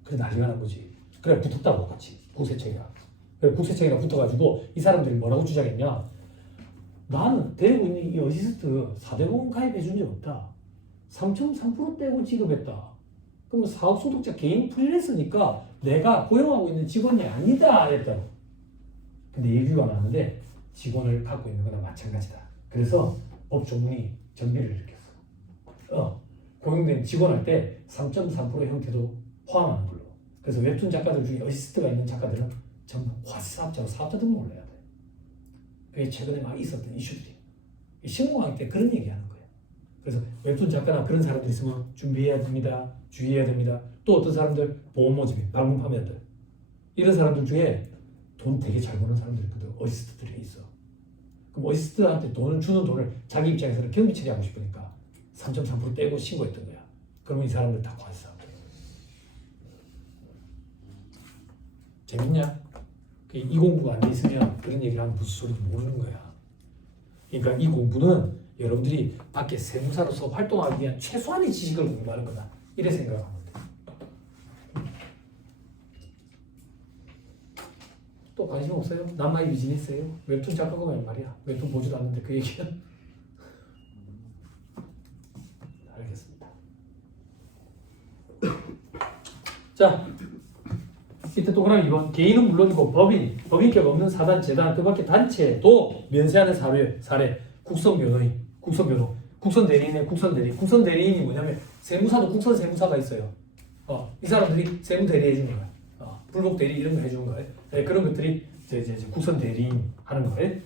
그래 난리가 난 거지. 그래 붙었다고 같이 국세청이랑. 그래 국세청이랑 붙어가지고 이 사람들이 뭐라고 주장했냐. 나는 데리고 있는 이 어시스트 4대 보험 가입해 준 적 없다. 3.3% 떼고 지급했다. 그럼 사업소득자 개인 프리랜서니까 내가 고용하고 있는 직원이 아니다 했다고. 근데 얘기가 나왔는데 직원을 갖고 있는 거나 마찬가지다. 그래서 법 조문이 정비를 일으켰어. 고용된 직원할 때 3.3% 형태도 포함하는 걸로. 그래서 웹툰 작가들 중에 어시스트가 있는 작가들은 전부 과세사업자로 사업자 등록을 해야 돼. 그게 최근에 막 있었던 이슈들이. 신공항 때 그런 얘기하는 거예요. 그래서 웹툰 작가나 그런 사람들 있으면 준비해야 됩니다. 주의해야 됩니다. 또 어떤 사람들 보험 모집이 방문 판매들 이런 사람들 중에 돈 되게 잘 버는 사람들이 있거든. 어시스트들이 있어. 그럼 어시스트한테 돈을 주는 돈을 자기 입장에서는 경비 처리하고 싶으니까 3.3% 떼고 신고했던 거야. 그러면 이 사람들 다 관사. 재밌냐? 이 공부가 안 돼 있으면 그런 얘기를 하면 무슨 소리인지 모르는 거야. 그러니까 이 공부는 여러분들이 밖에 세무사로서 활동하기 위한 최소한의 지식을 공부하는 거다. 이래 생각하면 돼. 또 관심 없어요? 남아의 비즈니스예요? 웹툰 작가가 웬 말이야? 웹툰 보지도 않는데 그 얘기는? 알겠습니다. 자, 이때 동그라미 2번. 개인은 물론이고 법인격 없는 사단, 재단, 그 밖에 단체도 면세하는 사례. 국선 변호인, 국선 변호, 국선 대리인의 국선 대리인. 국선 대리인이 뭐냐면 세무사도 국선 세무사가 있어요. 이 사람들이 세무 대리 해주는 거야. 불복 대리 이런 거 해주는 거예요. 네, 그런 것들이 이제 국선 대리인 하는 거예요.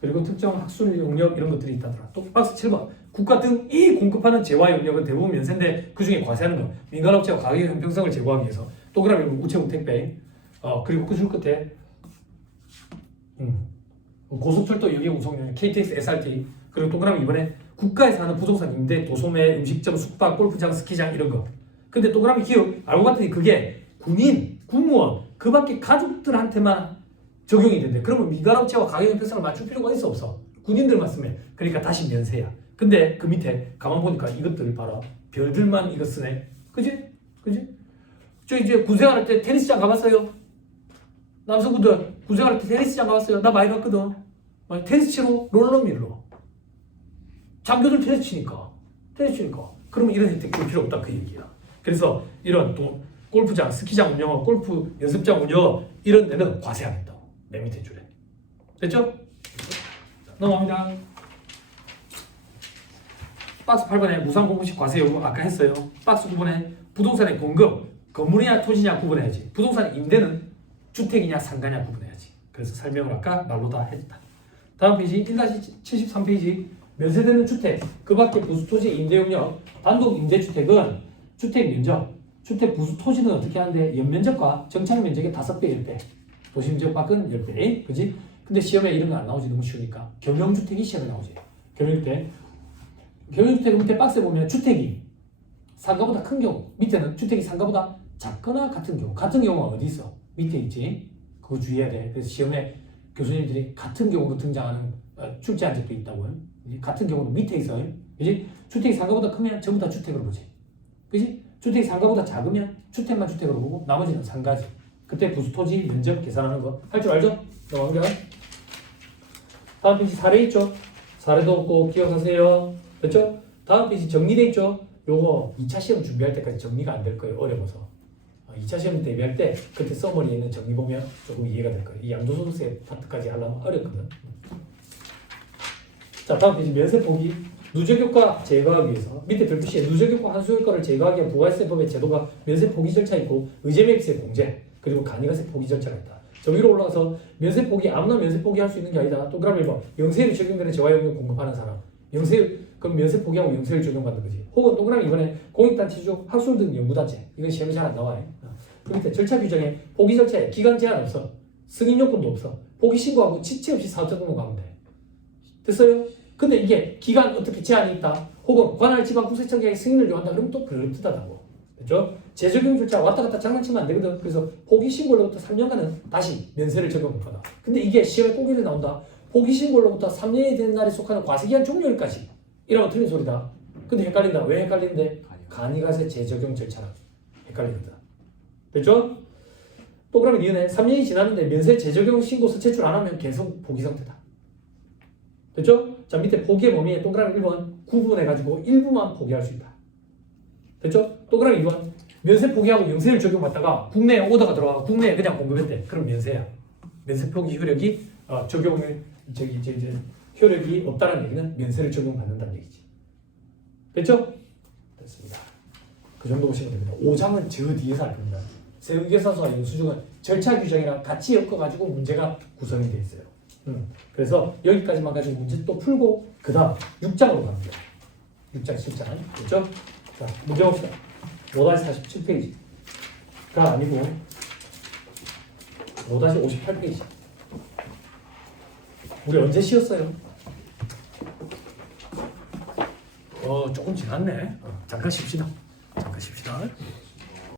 그리고 특정 학술 용역 이런 것들이 있다더라. 또 박스 7번. 국가 등이 공급하는 재화 용역은 대부분 면세인데 그 중에 과세하는 것. 민간업체와 가격 형평성을 제고하기 위해서. 동그라미 우체국 택배. 그리고 그 줄 끝에 고속철도 여객 운송용 KTX, SRT. 그리고 동그라미 이번에 국가에서 하는 부동산 임대, 도소매, 음식점, 숙박, 골프장, 스키장 이런 거. 근데 동그라미 기억 알고 봤더니 그게 군인, 군무원, 그 밖에 가족들한테만 적용이 된대. 그러면 민간업체와 가격 형평성을 맞출 필요가 있어 없어? 군인들만 쓰면. 그러니까 다시 면세야. 근데 그 밑에 가만 보니까 이것들 봐라. 별들만 이거 쓰네. 그지? 저 이제 군생활할 때 테니스장 가봤어요? 남성분들 군생활할 때 테니스장 가봤어요? 나 많이 갔거든. 테니스 치러 롤러밀러. 장교들 테니스 치니까. 그러면 이런 혜택 줄 필요 없다 그 얘기야. 그래서 이런 또 골프장, 스키장 운영, 골프 연습장 운영 이런 데는 과세 안 한다고. 맨 밑에 줄에. 됐죠? 넘어갑니다. 박스 8번에 무상공급식 과세 요구 아까 했어요. 박스 9번에 부동산의 공급, 건물이냐 토지냐 구분해야지. 부동산 임대는 주택이냐 상가냐 구분해야지. 그래서 설명을 아까 말로 다 했다. 다음 페이지 1-73페이지 면세되는 주택, 그 밖에 부수토지 임대용역, 단독 임대주택은 주택 면적, 주택 부수토지는 어떻게 하는데 연면적과 정착 면적의 5배, 10배, 도심지역 밖은 10배, 그지? 근데 시험에 이런 거 안 나오지 너무 쉬우니까 경영주택이 시험에 나오지. 경영주택 밑에 박스에 보면 주택이 상가보다 큰 경우, 밑에는 주택이 상가보다 작거나 같은 경우. 같은 경우가 어디 있어? 밑에 있지. 그거 주의해야 돼. 그래서 시험에 교수님들이 같은 경우로 등장하는 출제한 적도 있다고요. 같은 경우는 밑에 있어요. 그지? 주택이 상가보다 크면 전부 다 주택으로 보지. 그지? 주택이 상가보다 작으면 주택만 주택으로 보고 나머지는 상가지. 그때 부수토지 면적 계산하는 거 할 줄 알죠? 넘어갑니다. 다음 페이지 사례 있죠? 사례도 꼭 기억하세요. 그렇죠? 다음 페이지 정리돼 있죠? 요거 2차 시험 준비할 때까지 정리가 안 될 거예요. 어려워서. 2차 시험 대비할 때 그때 서머리에 있는 정리 보면 조금 이해가 될 거예요. 이 양도소득세 파트까지 하려면 어렵거든. 자, 다음 페이지 면세 포기. 누적효과 제거하기 위해서 밑에 별표시에 누적효과 한수효과를 제거하기 위한 부가세법의 제도가 면세 포기 절차 있고 의제매입세 공제 그리고 간이가세 포기 절차가 있다. 저 위로 올라가서 면세 포기 아무나 면세 포기할 수 있는 게 아니다. 동그라미 1번 영세율이 적용되는 재화용역 공급하는 사람. 영세율 그럼 면세 포기하고 영세율 적용받는 거지. 혹은 동그라미 이번에 공익단체 중 학술 등 연구단체 이건 시험에 잘 안 나와요. 그 밑에 절차 규정에 포기 절차에 기간 제한 없어. 승인 요건도 없어. 포기 신고하고 지체 없이 사업자 등록하면 돼. 됐어요? 근데 이게 기간 어떻게 제한이 있다. 혹은 관할 지방국세청장의 승인을 요한다. 그러면 또 그럴듯하다고. 그렇죠? 재적용 절차 왔다 갔다 장난치면 안 되거든. 그래서 포기 신고로부터 3년간은 다시 면세를 적용받아. 근데 이게 시험에 꼭 이래 나온다. 포기 신고로부터 3년이 된 날에 속하는 과세기한 종료일까지. 이러면 틀린 소리다. 근데 헷갈린다. 왜 헷갈리는데? 간이가세 재적용 절차랑 헷갈리거든. 됐죠? 또 그러면 니은에 3년이 지났는데 면세 재적용 신고서 제출 안 하면 계속 포기 상태다. 됐죠? 자, 밑에 포기의 범위에 동그라미 1번 구분해가지고 일부만 포기할 수 있다. 됐죠? 동그라미 2번 면세 포기하고 영세율 적용받다가 국내에 오더가 들어와 국내에 그냥 공급했대. 그럼 면세야. 면세 포기 효력이 적용을 이제 효력이 없다는 얘기는 면세를 적용받는다는 얘기지. 됐죠? 됐습니다. 그 정도 보시면 됩니다. 5장은 저 뒤에서 할 겁니다. 세무계산서와 영수증은 절차 규정이랑 같이 엮어가지고 문제가 구성이 되어 있어요. 그래서 여기까지만 가지고 문제 또 풀고 그 다음 6장으로 갑니다. 6장, 7장. 됐죠? 자, 문제 봅시다. 5-47페이지가 아니고 5-58페이지. 우리 언제 쉬었어요? 조금 지났네. 잠깐 쉽시다. 가십시다.